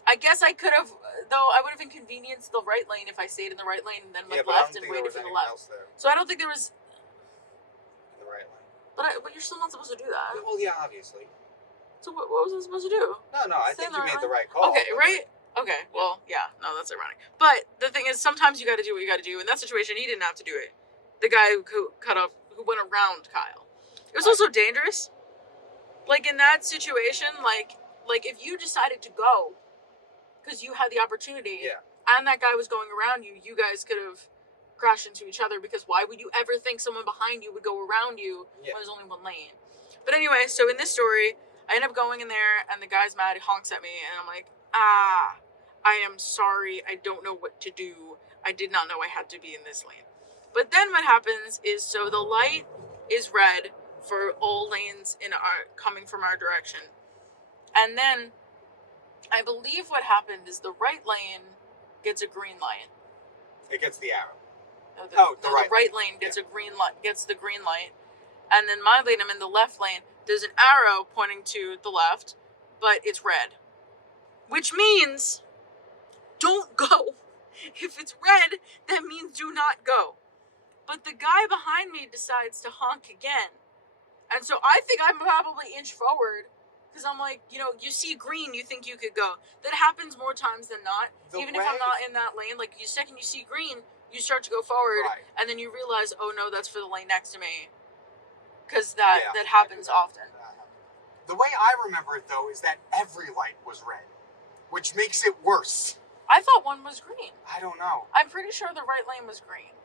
I guess I could have, though I would have inconvenienced the right lane if I stayed in the right lane and then went left and waited for the left. So I don't think there was... The right lane. But you're still not supposed to do that. Well, yeah, obviously. So what was I supposed to do? No, I think you made the right call. Okay, right? Okay, well, yeah, no, that's ironic. But the thing is, sometimes you gotta do what you gotta do. In that situation, he didn't have to do it. The guy who went around Kyle. It was also dangerous. Like, in that situation, like if you decided to go, because you had the opportunity, and that guy was going around you, you guys could have crashed into each other, because why would you ever think someone behind you would go around you when there's only one lane? But anyway, so in this story, I end up going in there, and the guy's mad, he honks at me, and I'm like, I am sorry, I don't know what to do. I did not know I had to be in this lane. But then what happens is, so the light is red for all lanes coming from our direction. And then I believe what happened is the right lane gets a green light. It gets the arrow. The right lane gets a green light, gets the green light. And then my lane, I'm in the left lane. There's an arrow pointing to the left, but it's red. Which means don't go. If it's red, that means do not go. But the guy behind me decides to honk again. And so I think I'm probably inch forward, because I'm like, you see green, you think you could go. That happens more times than not. Even if I'm not in that lane, like, the second you see green, you start to go forward, and then you realize, oh no, that's for the lane next to me. Because that happens often. The way I remember it, though, is that every light was red, which makes it worse. I thought one was green. I don't know. I'm pretty sure the right lane was green.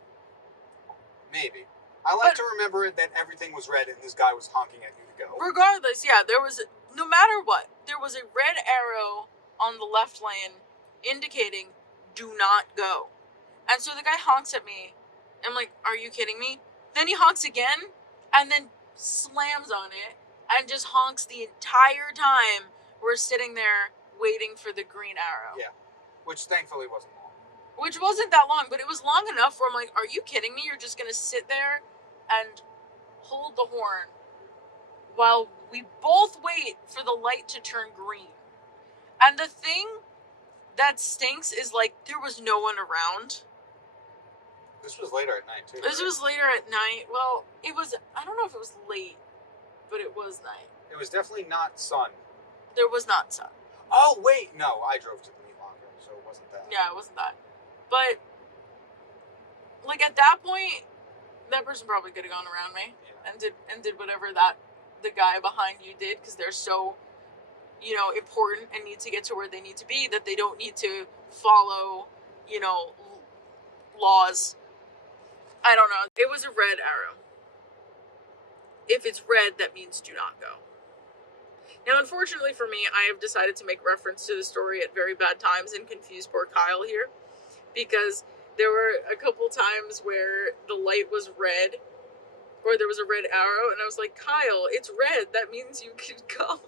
Maybe. I like to remember it that everything was red and this guy was honking at you to go. Regardless, yeah, no matter what, there was a red arrow on the left lane indicating do not go. And so the guy honks at me. I'm like, are you kidding me? Then he honks again and then slams on it and just honks the entire time we're sitting there waiting for the green arrow. Yeah, which thankfully wasn't long. Which wasn't that long, but it was long enough where I'm like, are you kidding me? You're just going to sit there and hold the horn while we both wait for the light to turn green. And the thing that stinks is, like, there was no one around. This was later at night, too. This was later at night. Well, it was, I don't know if it was late, but it was night. It was definitely not sun. There was not sun. Oh, wait. No, I drove to the meat locker, so it wasn't that. Yeah, it wasn't that. But, like, at that point, that person probably could have gone around me and did whatever the guy behind you did, because they're so, important and need to get to where they need to be that they don't need to follow, laws. I don't know. It was a red arrow. If it's red, that means do not go. Now, unfortunately for me, I have decided to make reference to the story at very bad times and confuse poor Kyle here, because there were a couple times where the light was red, or there was a red arrow, and I was like, Kyle, it's red, that means you can go.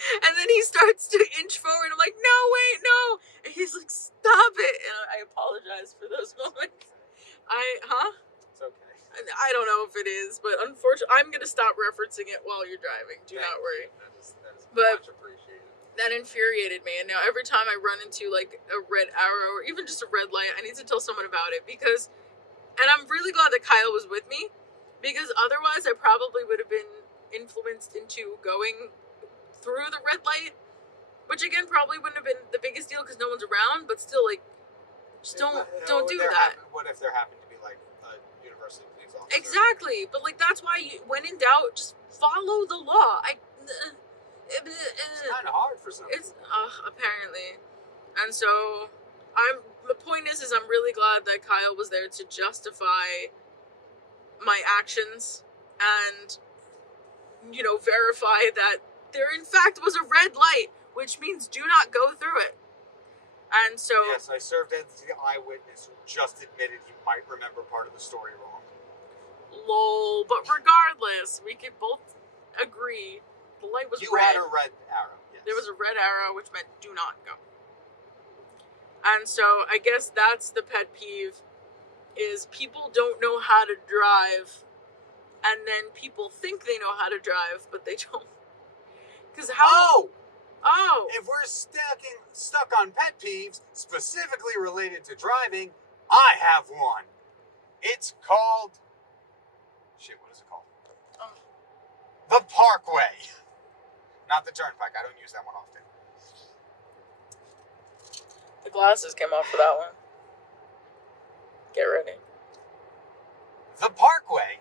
And then he starts to inch forward. I'm like, no, wait, no. And he's like, stop it. And I apologize for those moments. It's okay. I don't know if it is, but unfortunately, I'm going to stop referencing it while you're driving. Do Thank not worry. you. That is But- much appreciated. That infuriated me. And now every time I run into like a red arrow or even just a red light, I need to tell someone about it because, and I'm really glad that Kyle was with me because otherwise I probably would have been influenced into going through the red light, which again probably wouldn't have been the biggest deal because no one's around, but still, like, just don't do that. What if there happened to be like a university police officer? Exactly, but like that's why when in doubt, just follow the law. It's kind of hard for some It's people. apparently, and so the point is I'm really glad that Kyle was there to justify my actions and verify that there in fact was a red light, which means do not go through it. And so Yes, I served as the eyewitness who just admitted he might remember part of the story wrong. lol, but regardless, we could both agree the light was You red. had a red arrow. Yes. There was a red arrow, which meant do not go. And so I guess that's the pet peeve, is people don't know how to drive, and then people think they know how to drive, but they don't. Because how... Oh! If we're stuck on pet peeves, specifically related to driving, I have one. It's called... Shit, what is it called? Oh. The Parkway. Not the Turnpike. I don't use that one often. The glasses came off for that one. Get ready. The Parkway.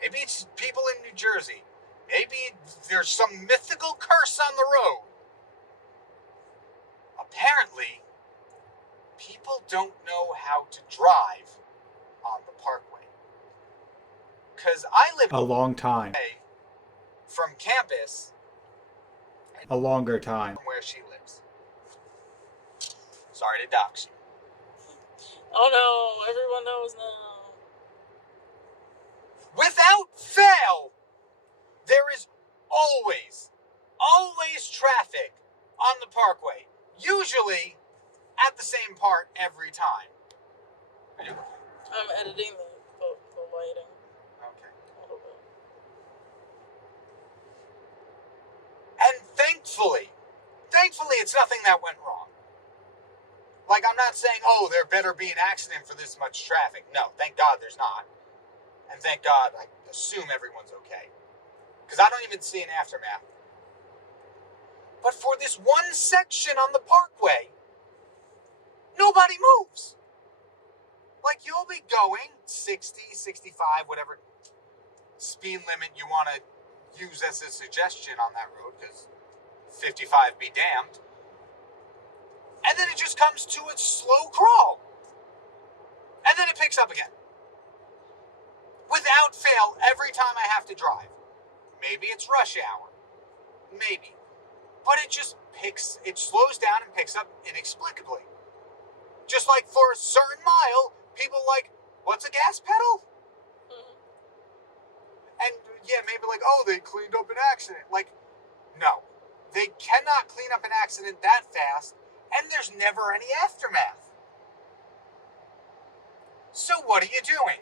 Maybe it's people in New Jersey. Maybe there's some mythical curse on the road. Apparently, people don't know how to drive on the Parkway. Because I live A long time. away from campus A longer time. from where she lives. Sorry to dox you. Oh no, everyone knows now. Without fail, there is always traffic on the Parkway. Usually at the same part every time. I'm editing the lighting. Okay. A little bit. And thankfully, it's nothing that went wrong. Like, I'm not saying, oh, there better be an accident for this much traffic. No, thank God there's not. And thank God, I assume everyone's okay. Because I don't even see an aftermath. But for this one section on the Parkway, nobody moves. Like, you'll be going 60, 65, whatever speed limit you want to use as a suggestion on that road, because 55 be damned. And then it just comes to a slow crawl. And then it picks up again. Without fail, every time I have to drive. Maybe it's rush hour. Maybe. But it slows down and picks up inexplicably. Just like for a certain mile, people like, what's a gas pedal? And yeah, maybe like, oh, they cleaned up an accident. Like, no. They cannot clean up an accident that fast, and there's never any aftermath. So what are you doing?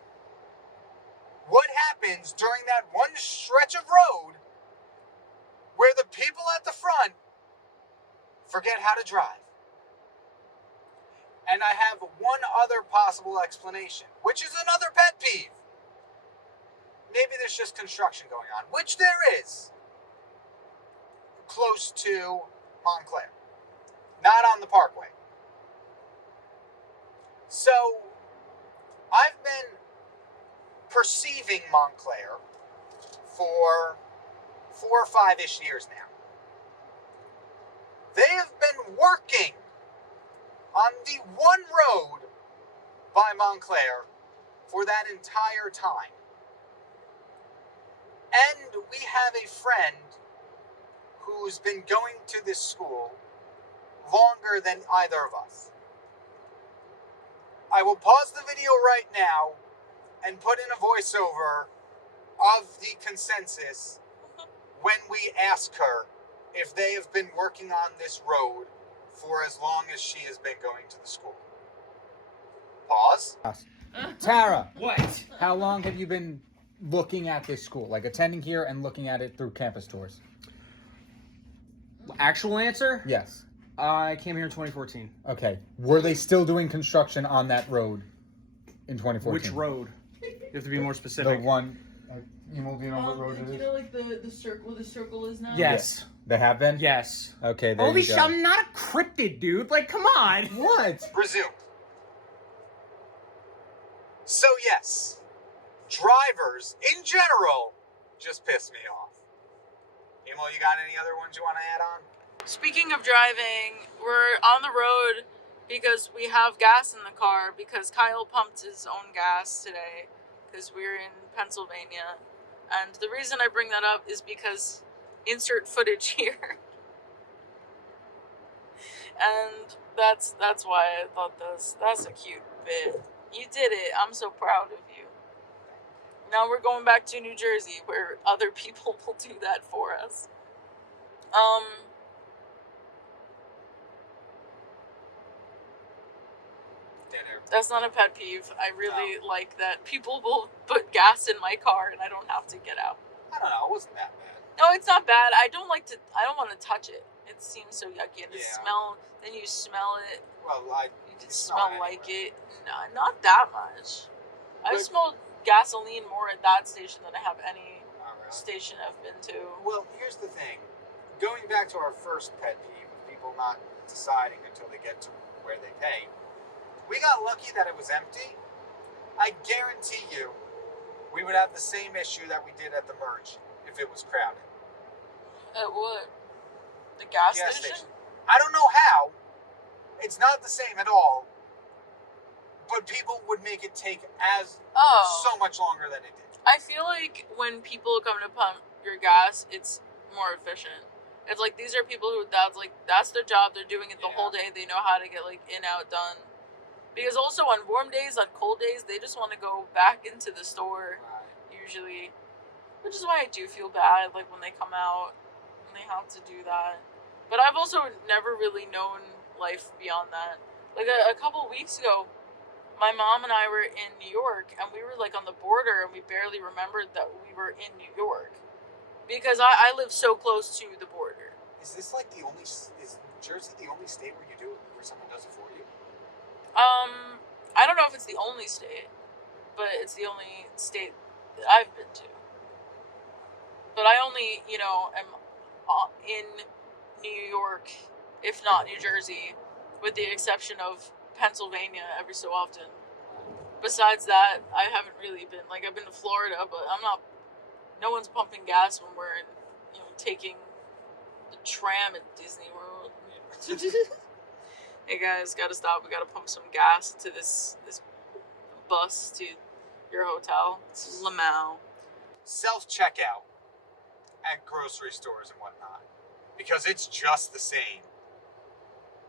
What happens during that one stretch of road where the people at the front forget how to drive? And I have one other possible explanation, which is another pet peeve. Maybe there's just construction going on, which there is, close to Montclair, not on the Parkway. So, I've been perceiving Montclair for 4 or 5-ish years now. They have been working on the one road by Montclair for that entire time. And we have a friend who's been going to this school longer than either of us. I will pause the video right now and put in a voiceover of the consensus when we ask her if they have been working on this road for as long as she has been going to the school. Pause. Tara, What? how long have you been looking at this school? Like attending here and looking at it through campus tours? Actual answer? Yes. I came here in 2014. Okay. Were they still doing construction on that road in 2014? Which road? You have to be more The one. one. Emol, do you know what road it You is? know, like the circle where the circle is now? Yes. They have been? Yes. Okay, there Holy you go. shit, I'm not a cryptid, dude. Like, come on. What? Resume. So yes, drivers in general just piss me off. Emol, you got any other ones you want to add on? Speaking of driving, we're on the road because we have gas in the car because Kyle pumped his own gas today because we're in Pennsylvania. And the reason I bring that up is because insert footage here. And that's why I thought that's a cute bit. You did it. I'm so proud of you. Now we're going back to New Jersey where other people will do that for us. Dinner. That's not a pet peeve. I really like that people will put gas in my car and I don't have to get out. I don't know. It wasn't that bad. No, it's not bad. I don't want to touch it. It seems so yucky. And the Yeah. smell, then you smell it. Well, You can it's smell not like anywhere. it. No, not that much. I've But- smelled gasoline more at that station than I have any Not really. station I've been to. Well, here's the thing. Going back to our first pet peeve of people not deciding until they get to where they pay, we got lucky that it was empty. I guarantee you we would have the same issue that we did at the merge if it was crowded. At what? The gas Gas station? I don't know how. It's not the same at all. But people would make it take Oh. so much longer than it did. I feel like when people come to pump your gas, it's more efficient. It's like these are people who that's their job. They're doing it the whole day. They know how to get like in out done. Because also on warm days, on cold days, they just want to go back into the store usually, which is why I do feel bad like when they come out and they have to do that. But I've also never really known life beyond that. Like a couple weeks ago, my mom and I were in New York, and we were like on the border, and we barely remembered that we were in New York because I live so close to the border. Is this like is New Jersey the only state where you do it, where someone does it for you? I don't know if it's the only state, but it's the only state that I've been to. But I only, am in New York, if not New Jersey, with the exception of Pennsylvania every so often. Besides that, I haven't really been, I've been to Florida, but no one's pumping gas when we're taking the tram at Disney World. Hey guys, gotta stop. We gotta pump some gas to this bus to your hotel. It's Lamau. Self-checkout at grocery stores and whatnot, because it's just the same.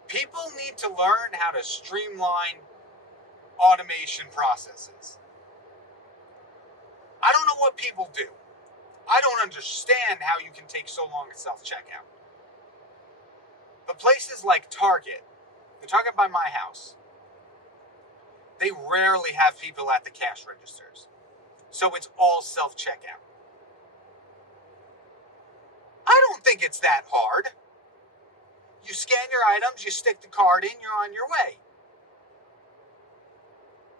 People need to learn how to streamline automation processes. I don't know what people do. I don't understand how you can take so long at self-checkout. But places like Target, the Target by my house, they rarely have people at the cash registers. So it's all self-checkout. I don't think it's that hard. You scan your items, you stick the card in, you're on your way.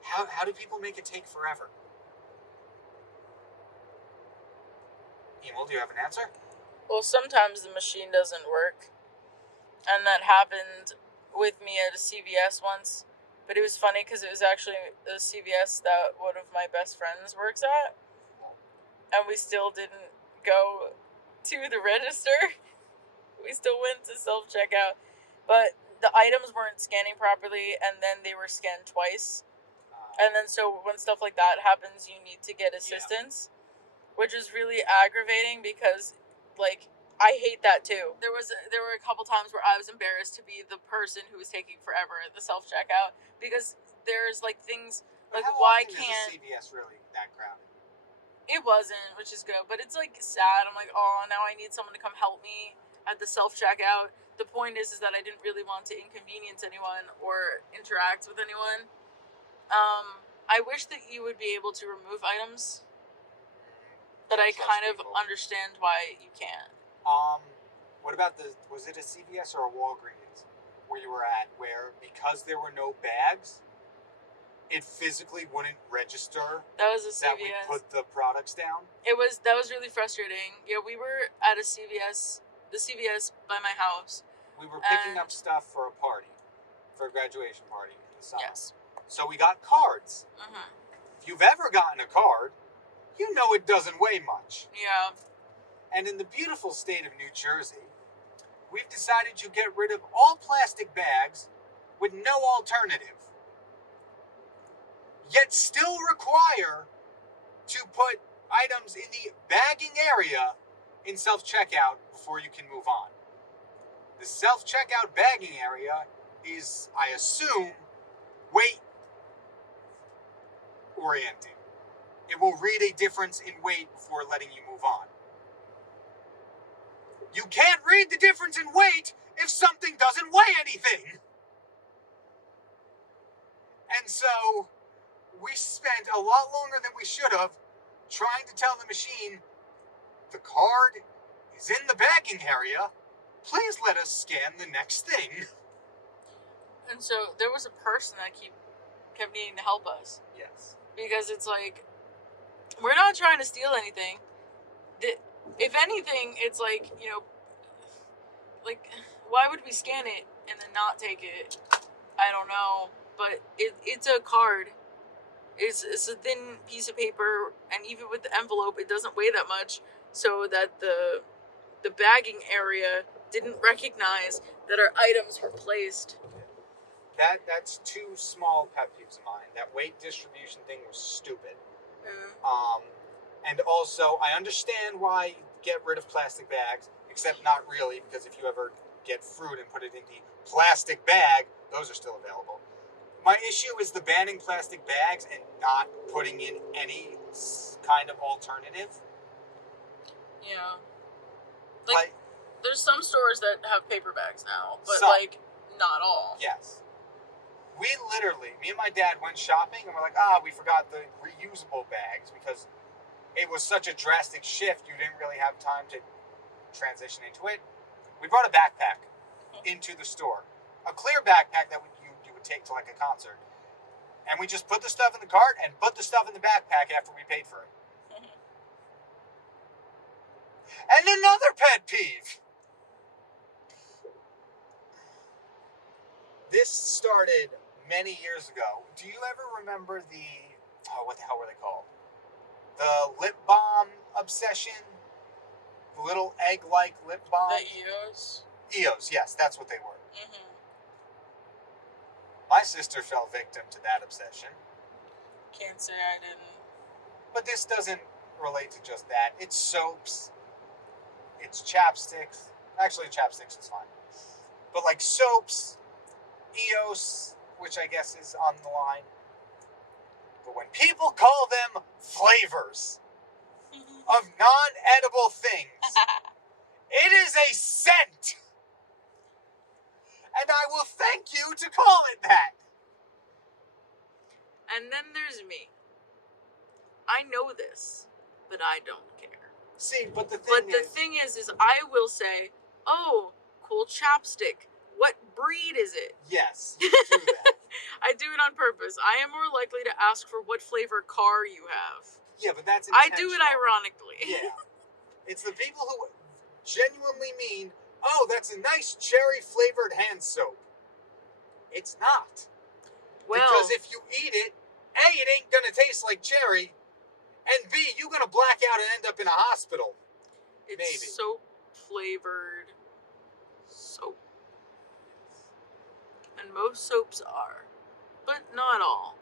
How do people make it take forever? Emol, do you have an answer? Well, sometimes the machine doesn't work. And that happened with me at a CVS once. But it was funny because it was actually a CVS that one of my best friends works at. And we still didn't go to the register. We still went to self-checkout. But the items weren't scanning properly, and then they were scanned twice. And then so when stuff like that happens, you need to get assistance. Which is really aggravating because, I hate that too. There were a couple times where I was embarrassed to be the person who was taking forever at the self-checkout because there's things But how why often can't is a CVS really that crowded? it wasn't, which is good, but it's sad. I'm like, oh, now I need someone to come help me. at the self-checkout. The point is that I didn't really want to inconvenience anyone or interact with anyone. I wish that you would be able to remove items, but I Trust kind of people. understand why you can't. What about was it a CVS or a Walgreens where you were at, where because there were no bags, it physically wouldn't register That was a that we CVS. put the products down? That was really frustrating. Yeah, we were at a CVS, the CVS by my house. We were picking up stuff for a party, for a graduation party in the summer. Yes. So we got cards. Mm-hmm. If you've ever gotten a card, you know it doesn't weigh much. Yeah. And in the beautiful state of New Jersey, we've decided to get rid of all plastic bags with no alternative. Yet still require to put items in the bagging area in self-checkout before you can move on. The self-checkout bagging area is, I assume, weight oriented. It will read a difference in weight before letting you move on. You can't read the difference in weight if something doesn't weigh anything. And so we spent a lot longer than we should have trying to tell the machine, the card is in the bagging area. Please let us scan the next thing. And so there was a person that kept needing to help us. Yes. Because it's like, we're not trying to steal anything. If anything, it's like, you know, like, why would we scan it and then not take it? I don't know. But it's a card. It's a thin piece of paper, and even with the envelope, it doesn't weigh that much, so that the bagging area didn't recognize that our items were placed. That's two small pet peeves of mine. That weight distribution thing was stupid. And also, I understand why you get rid of plastic bags, except not really, because if you ever get fruit and put it in the plastic bag, those are still available. My issue is the banning plastic bags and not putting in any kind of alternative. Yeah. Like, there's some stores that have paper bags now, but some. like, not all. Yes. We literally, me and my dad went shopping and we're like, we forgot the reusable bags because it was such a drastic shift, you didn't really have time to transition into it. We brought a backpack into the store. A clear backpack that you would take to like a concert. And we just put the stuff in the cart and put the stuff in the backpack after we paid for it. And another pet peeve. This started many years ago. Do you ever remember what the hell were they called? The lip balm obsession? The little egg-like lip balm? The EOS? EOS, yes, that's what they were. Mm-hmm. My sister fell victim to that obsession. Can't say I didn't. But this doesn't relate to just that. It's soaps. It's chapsticks. Actually, chapsticks is fine. But like soaps, EOS, which I guess is on the line. But when people call them flavors of non-edible things, it is a scent. And I will thank you to call it that. And then there's me. I know this, but I don't care. See, but the thing is I will say, oh, cool chapstick. What breed is it? Yes, you do that. I do it on purpose. I am more likely to ask for what flavor car you have. Yeah, but that's I intentional. do it ironically. Yeah. It's the people who genuinely mean, oh, that's a nice cherry-flavored hand soap. It's not. Well, because if you eat it, A, it ain't gonna taste like cherry, and B, you're gonna black out and end up in a hospital. it's maybe. soap flavored soap. And most soaps are. But not all.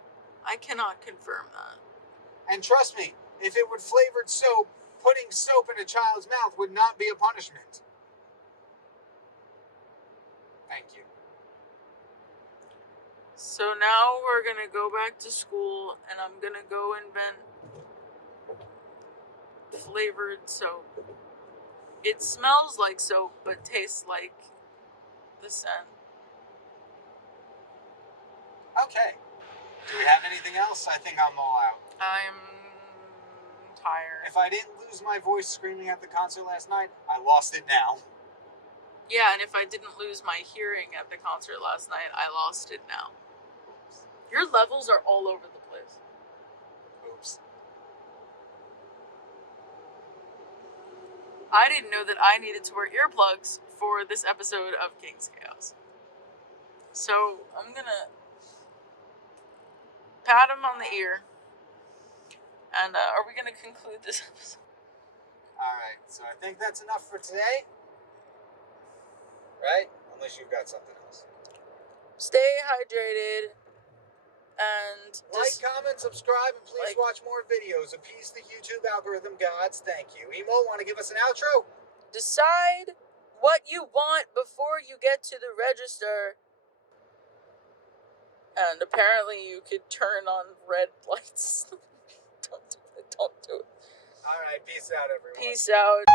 I cannot confirm that. And trust me, if it were flavored soap, putting soap in a child's mouth would not be a punishment. Thank you. So now we're gonna go back to school and I'm gonna go invent flavored soap It smells like soap, but tastes like the scent. Okay. Do we have anything else? I think I'm all out. I'm tired. If I didn't lose my voice screaming at the concert last night, I lost it now. Yeah, and if I didn't lose my hearing at the concert last night, I lost it now. Your levels are all over the place. Oops. I didn't know that I needed to wear earplugs for this episode of King's Chaos. So I'm gonna pat him on the ear. And are we gonna conclude this episode? Alright, so I think that's enough for today. Right? Unless you've got something else. Stay hydrated. And Like, comment, subscribe, and please like- watch more videos. Appease the YouTube algorithm gods. Thank you. Emol, want to give us an outro? decide what you want before you get to the register. And apparently you could turn on red lights. Don't do it. Alright, peace out, everyone. Peace out.